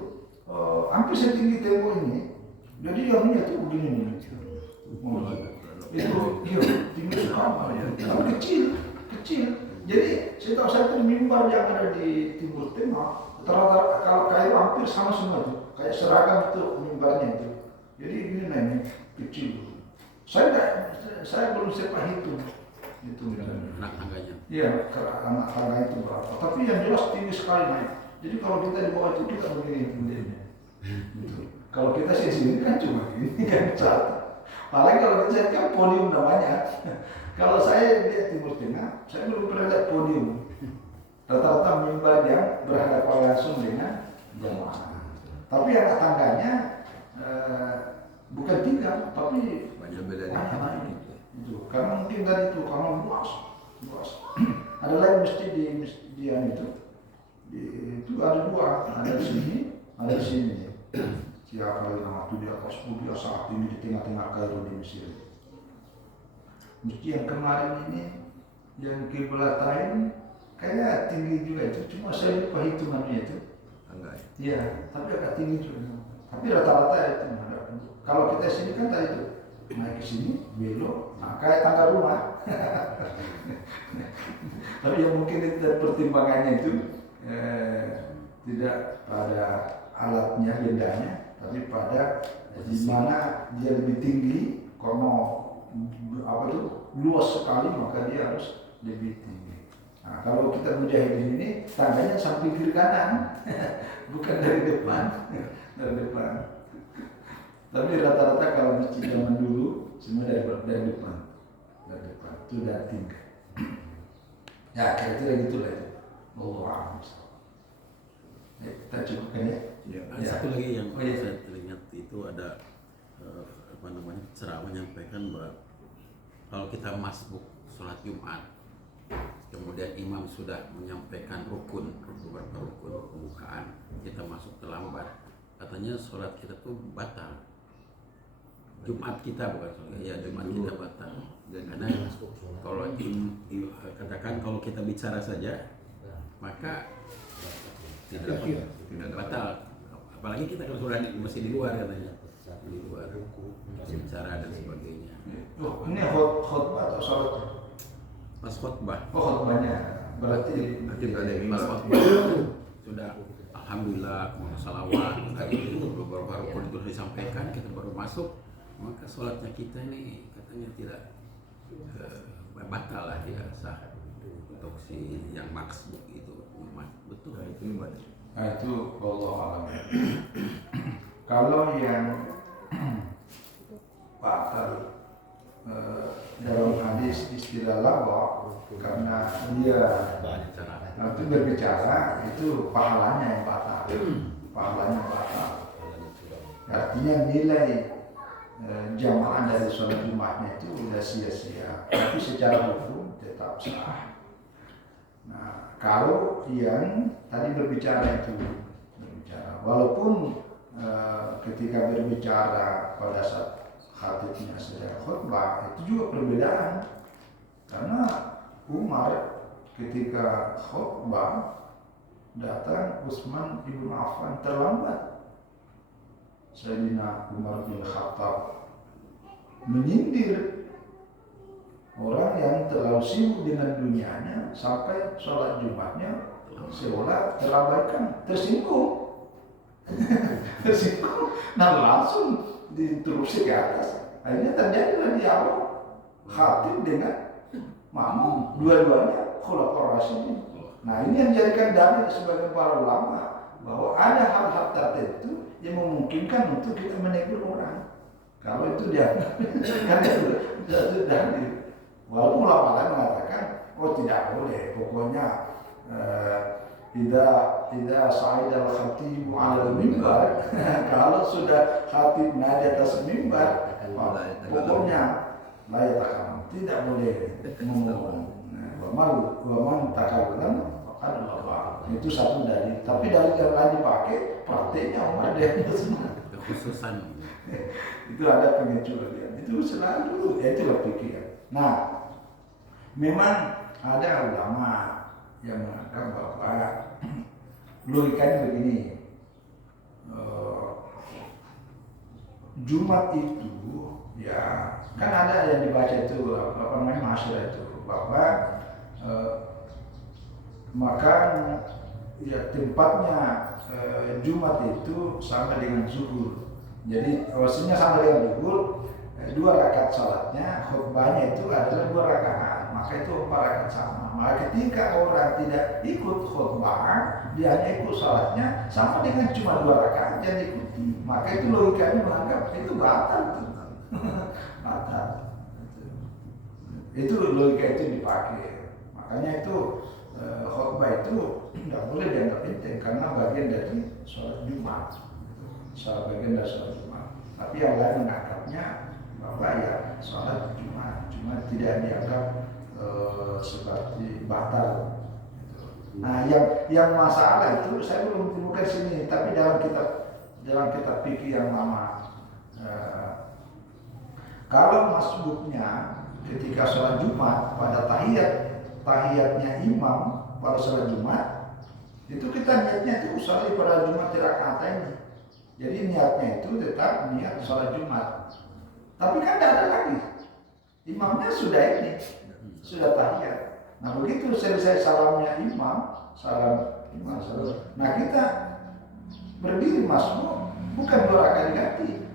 hampir setinggi tembok ini, jadi yang itu begini nih, itu tinggi sekali, tapi kecil. Jadi setahu saya itu mimbar yang ada di Timur Tengah, rata-rata kalau Kairo hampir sama semua itu, kayak seragam itu mimbarnya itu, jadi begini naiknya kecil. Saya belum sempat hitung. Itu anak tangganya. Iya, anak tangga itu berapa. Tapi yang jelas tinggi sekali naik. Jadi kalau kita di bawah itu kita begini. Gitu. Kalau kita sini kan cuma ini kan satu. Apalagi kalau kita kan podium namanya. Kalau saya di Timur Tengah, saya belum pernah lihat podium. Rata-rata mimbar yang berhadapan langsung dengan jamaah. Tapi anak tangganya bukan tinggal, tapi banyak beda naik. Itu karena mungkin tadi itu karena luas. Ada lagi masjid di itu ada dua, ada di sini, ada di sini. Siapa yang nama itu di atas bukit sangat tinggi di tengah-tengah Kairo di Mesir. Masjid yang kemarin ini yang kiblatain kayak tinggi juga itu, cuma saya lupa hitungannya itu. Enggak. Iya, tapi agak tinggi juga. Tapi rata-rata itu ada. Kalau kita sini kan tadi itu naik ke sini, belok, kayak tangga rumah. Tapi yang mungkin itu pertimbangannya itu tidak pada alatnya bedanya, tapi pada di mana dia lebih tinggi, karena luas sekali maka dia harus lebih tinggi. Nah, kalau kita mujahidin ini tangganya samping kiri kanan, bukan dari depan, dari depan. Tapi rata-rata kalau masjid zaman dulu semua dari depan, itu dari tinggi. Ya kira-kira gitulah itu. Allah kita cukupkan ya. Satu lagi yang saya teringat itu ada ceramah menyampaikan bahwa kalau kita masbuk sholat Jumat, kemudian imam sudah menyampaikan beberapa rukun pembukaan, kita masuk terlambat, katanya sholat kita tuh batal. Jumat kita bukan sholat, ya Jumat kita batal. Karena kalau katakan kalau kita bicara saja, maka tidak batal. Apalagi kita kalau sudah masih di luar katanya, di luar bicara dan sebagainya. Oh, ini khutbah atau sholat? Pas khutbah. Oh khutbahnya berarti pas khutbah sudah alhamdulillah salawat dari beberapa rukun itu disampaikan, kita baru masuk, maka sholatnya kita ini katanya tidak batal lah, tidak sah untuk si yang maksud itu. Betul itu gimana? Nah itu Allah alam. Kalau yang batal dalam hadis istilah lagha karena dia itu berbicara itu pahalanya yang batal. Artinya nilai jamaah dari sholat Jumatnya itu udah sia-sia, tapi secara hukum tetap sah. Nah, kalau yang tadi berbicara walaupun ketika berbicara pada saat khatibnya sedang khutbah itu juga perbedaan, karena Umar ketika khutbah datang Utsman ibn Affan terlambat. Sayyidina Umar bin Khattab menyindir orang yang terlalu sibuk dengan dunianya sampai sholat Jumatnya seolah terabaikan, tersinggung. Tersinggung, nah langsung diterusi ke atas. Akhirnya terjadilah dialog khatib dengan makmum, dua-duanya khulafaur rasyidin. Nah ini yang dijadikan dalil sebagai para ulama bahwa ada hal-hal tertentu yang memungkinkan untuk kita menegur orang. Kalau itu dia kan itu dalil. Walaupun ulama lain mengatakan, oh tidak boleh, pokoknya tidak sa'id al-khatib 'ala al-mimbar. Kalau sudah khatib naik di atas mimbar, pokoknya layak tidak boleh ngomong. Waman takallam faqad Allah. Itu satu dalil. Tapi dalil yang lain dipakai, prakteknya Umar dia semua. Kekhususan. Itu ada pengecualian. Itu selalu, itulah pikiran. Nah, memang ada ulama yang menganggap bahwa logikanya begini, Jumat itu ya kan ada yang dibaca itu apa namanya masyarakat itu bahwa maka ya tempatnya Jumat itu sama dengan zuhur. Jadi maksudnya sama dengan zuhur, 2 rakaat salatnya, khutbahnya itu adalah 2 rakaat. Maka itu 4 rakaat sama. Maka ketika orang tidak ikut khutbah, dia hanya ikut salatnya sama dengan cuma 2 rakaat yang diikuti. Maka itu logikanya menganggap itu batal. Batal. Itu logika itu dipakai. Makanya itu khutbah itu tidak boleh dianggap penting karena bagian dari sholat Jumat. Salah bagian dari sholat Jumat. Tapi yang lain menganggapnya bahwa ya sholat Jumat cuma tidak dianggap seperti batal. Nah, yang masalah itu saya belum temukan sini, tapi dalam kitab fikih yang lama, kalau masbuknya ketika sholat Jumat pada tahiyatnya imam pada sholat Jumat, itu kita niatnya itu sholat pada Jumat rakaatain. Jadi niatnya itu tetap niat sholat Jumat. Tapi kan tidak ada lagi, imamnya sudah sudah tahiyat. Nah begitu selesai salamnya salam. Nah kita berdiri masbuk bukan 2 rakaat diganti.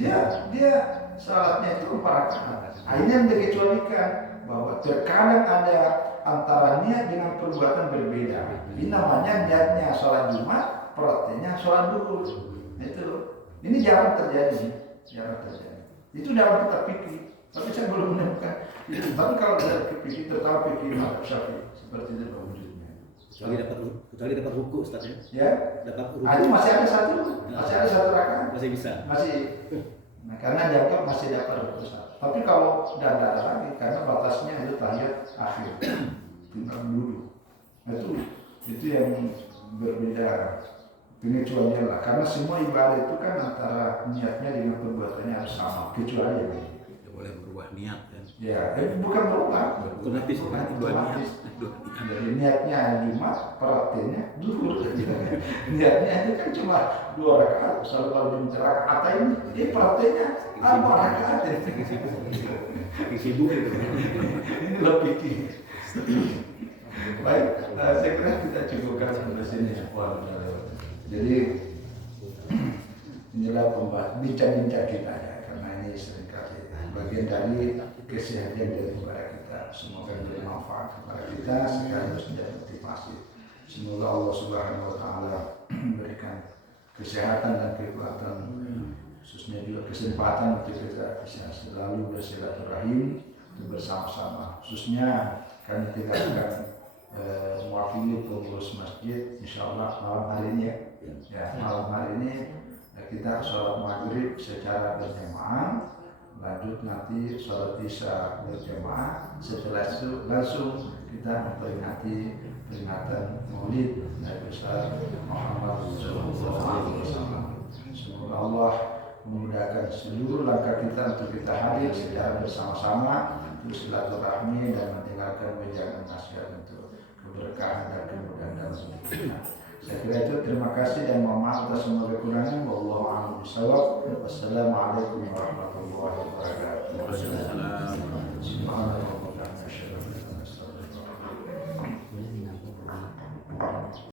Dia salatnya itu 4 rakaat. Akhirnya yang dikecualikan bahwa terkadang ada antara niat dengan perbuatan berbeda. Ini namanya niatnya sholat Jumat, prakteknya sholat duhur. Ini jarang terjadi. Itu dalam kitab fikih. Tapi saya belum menemukan. Tapi kalau dari fikih terutama fikih mazhab Syafi'i seperti itu wujudnya. Kecuali dapat ruku Ustaz ya. Ya. Dapat ruku. Itu masih ada satu rakaat. Masih bisa. Masih. Nah, karena dianggap masih dapat ruku. Tapi kalau tidak ada lagi karena batasnya itu tahiyat akhir. Tinggal dulu. Itu yang berbeda pengecualian lah. Karena semua ibadah itu kan antara niatnya dengan perbuatannya harus sama. Kecuali ini. Boleh berubah niat kan? Ya, bukan berubah. Otomatis. Jadi niatnya Jumat, prakteknya duhur. Niatnya itu kan cuma 2 rakaat. Misalnya kalau Jumat rakaat ini prakteknya 4 rakaat. Sibuk itu. Ini lebih tinggi. Baik, saya kira kita cukupkan sampai sini. Jadi inilah bincang-bincang kita ya, karena ini seringkali bagian dari keseharian daripada kita. Semoga bermanfaat kepada kita sekaligus menjadi motivasi. Semoga Allah Subhanahu Wa Taala memberikan kesehatan dan kekuatan, khususnya juga kesempatan untuk kita bisa selalu bersilaturahim bersama-sama. Khususnya kami tidak akan mewakili pengurus masjid, insya Allah malam hari ini ya malam hari ini kita sholat maghrib secara berjamaah, lanjut nanti sholat isya berjamaah. Setelah itu langsung kita memperingati peringatan Maulid Nabi besar Muhammad SAW. Semoga Allah memudahkan seluruh langkah kita untuk kita hadir secara bersama-sama, terus silaturahmi dan mendengarkan wejangan nasihat untuk keberkahan dan kemudahan dalam hidup kita. Saya kira itu, terima kasih dan mohon maaf atas semua kekurangan. Wallahu a'lam bishawab. Wassalamualaikum warahmatullahi wabarakatuh.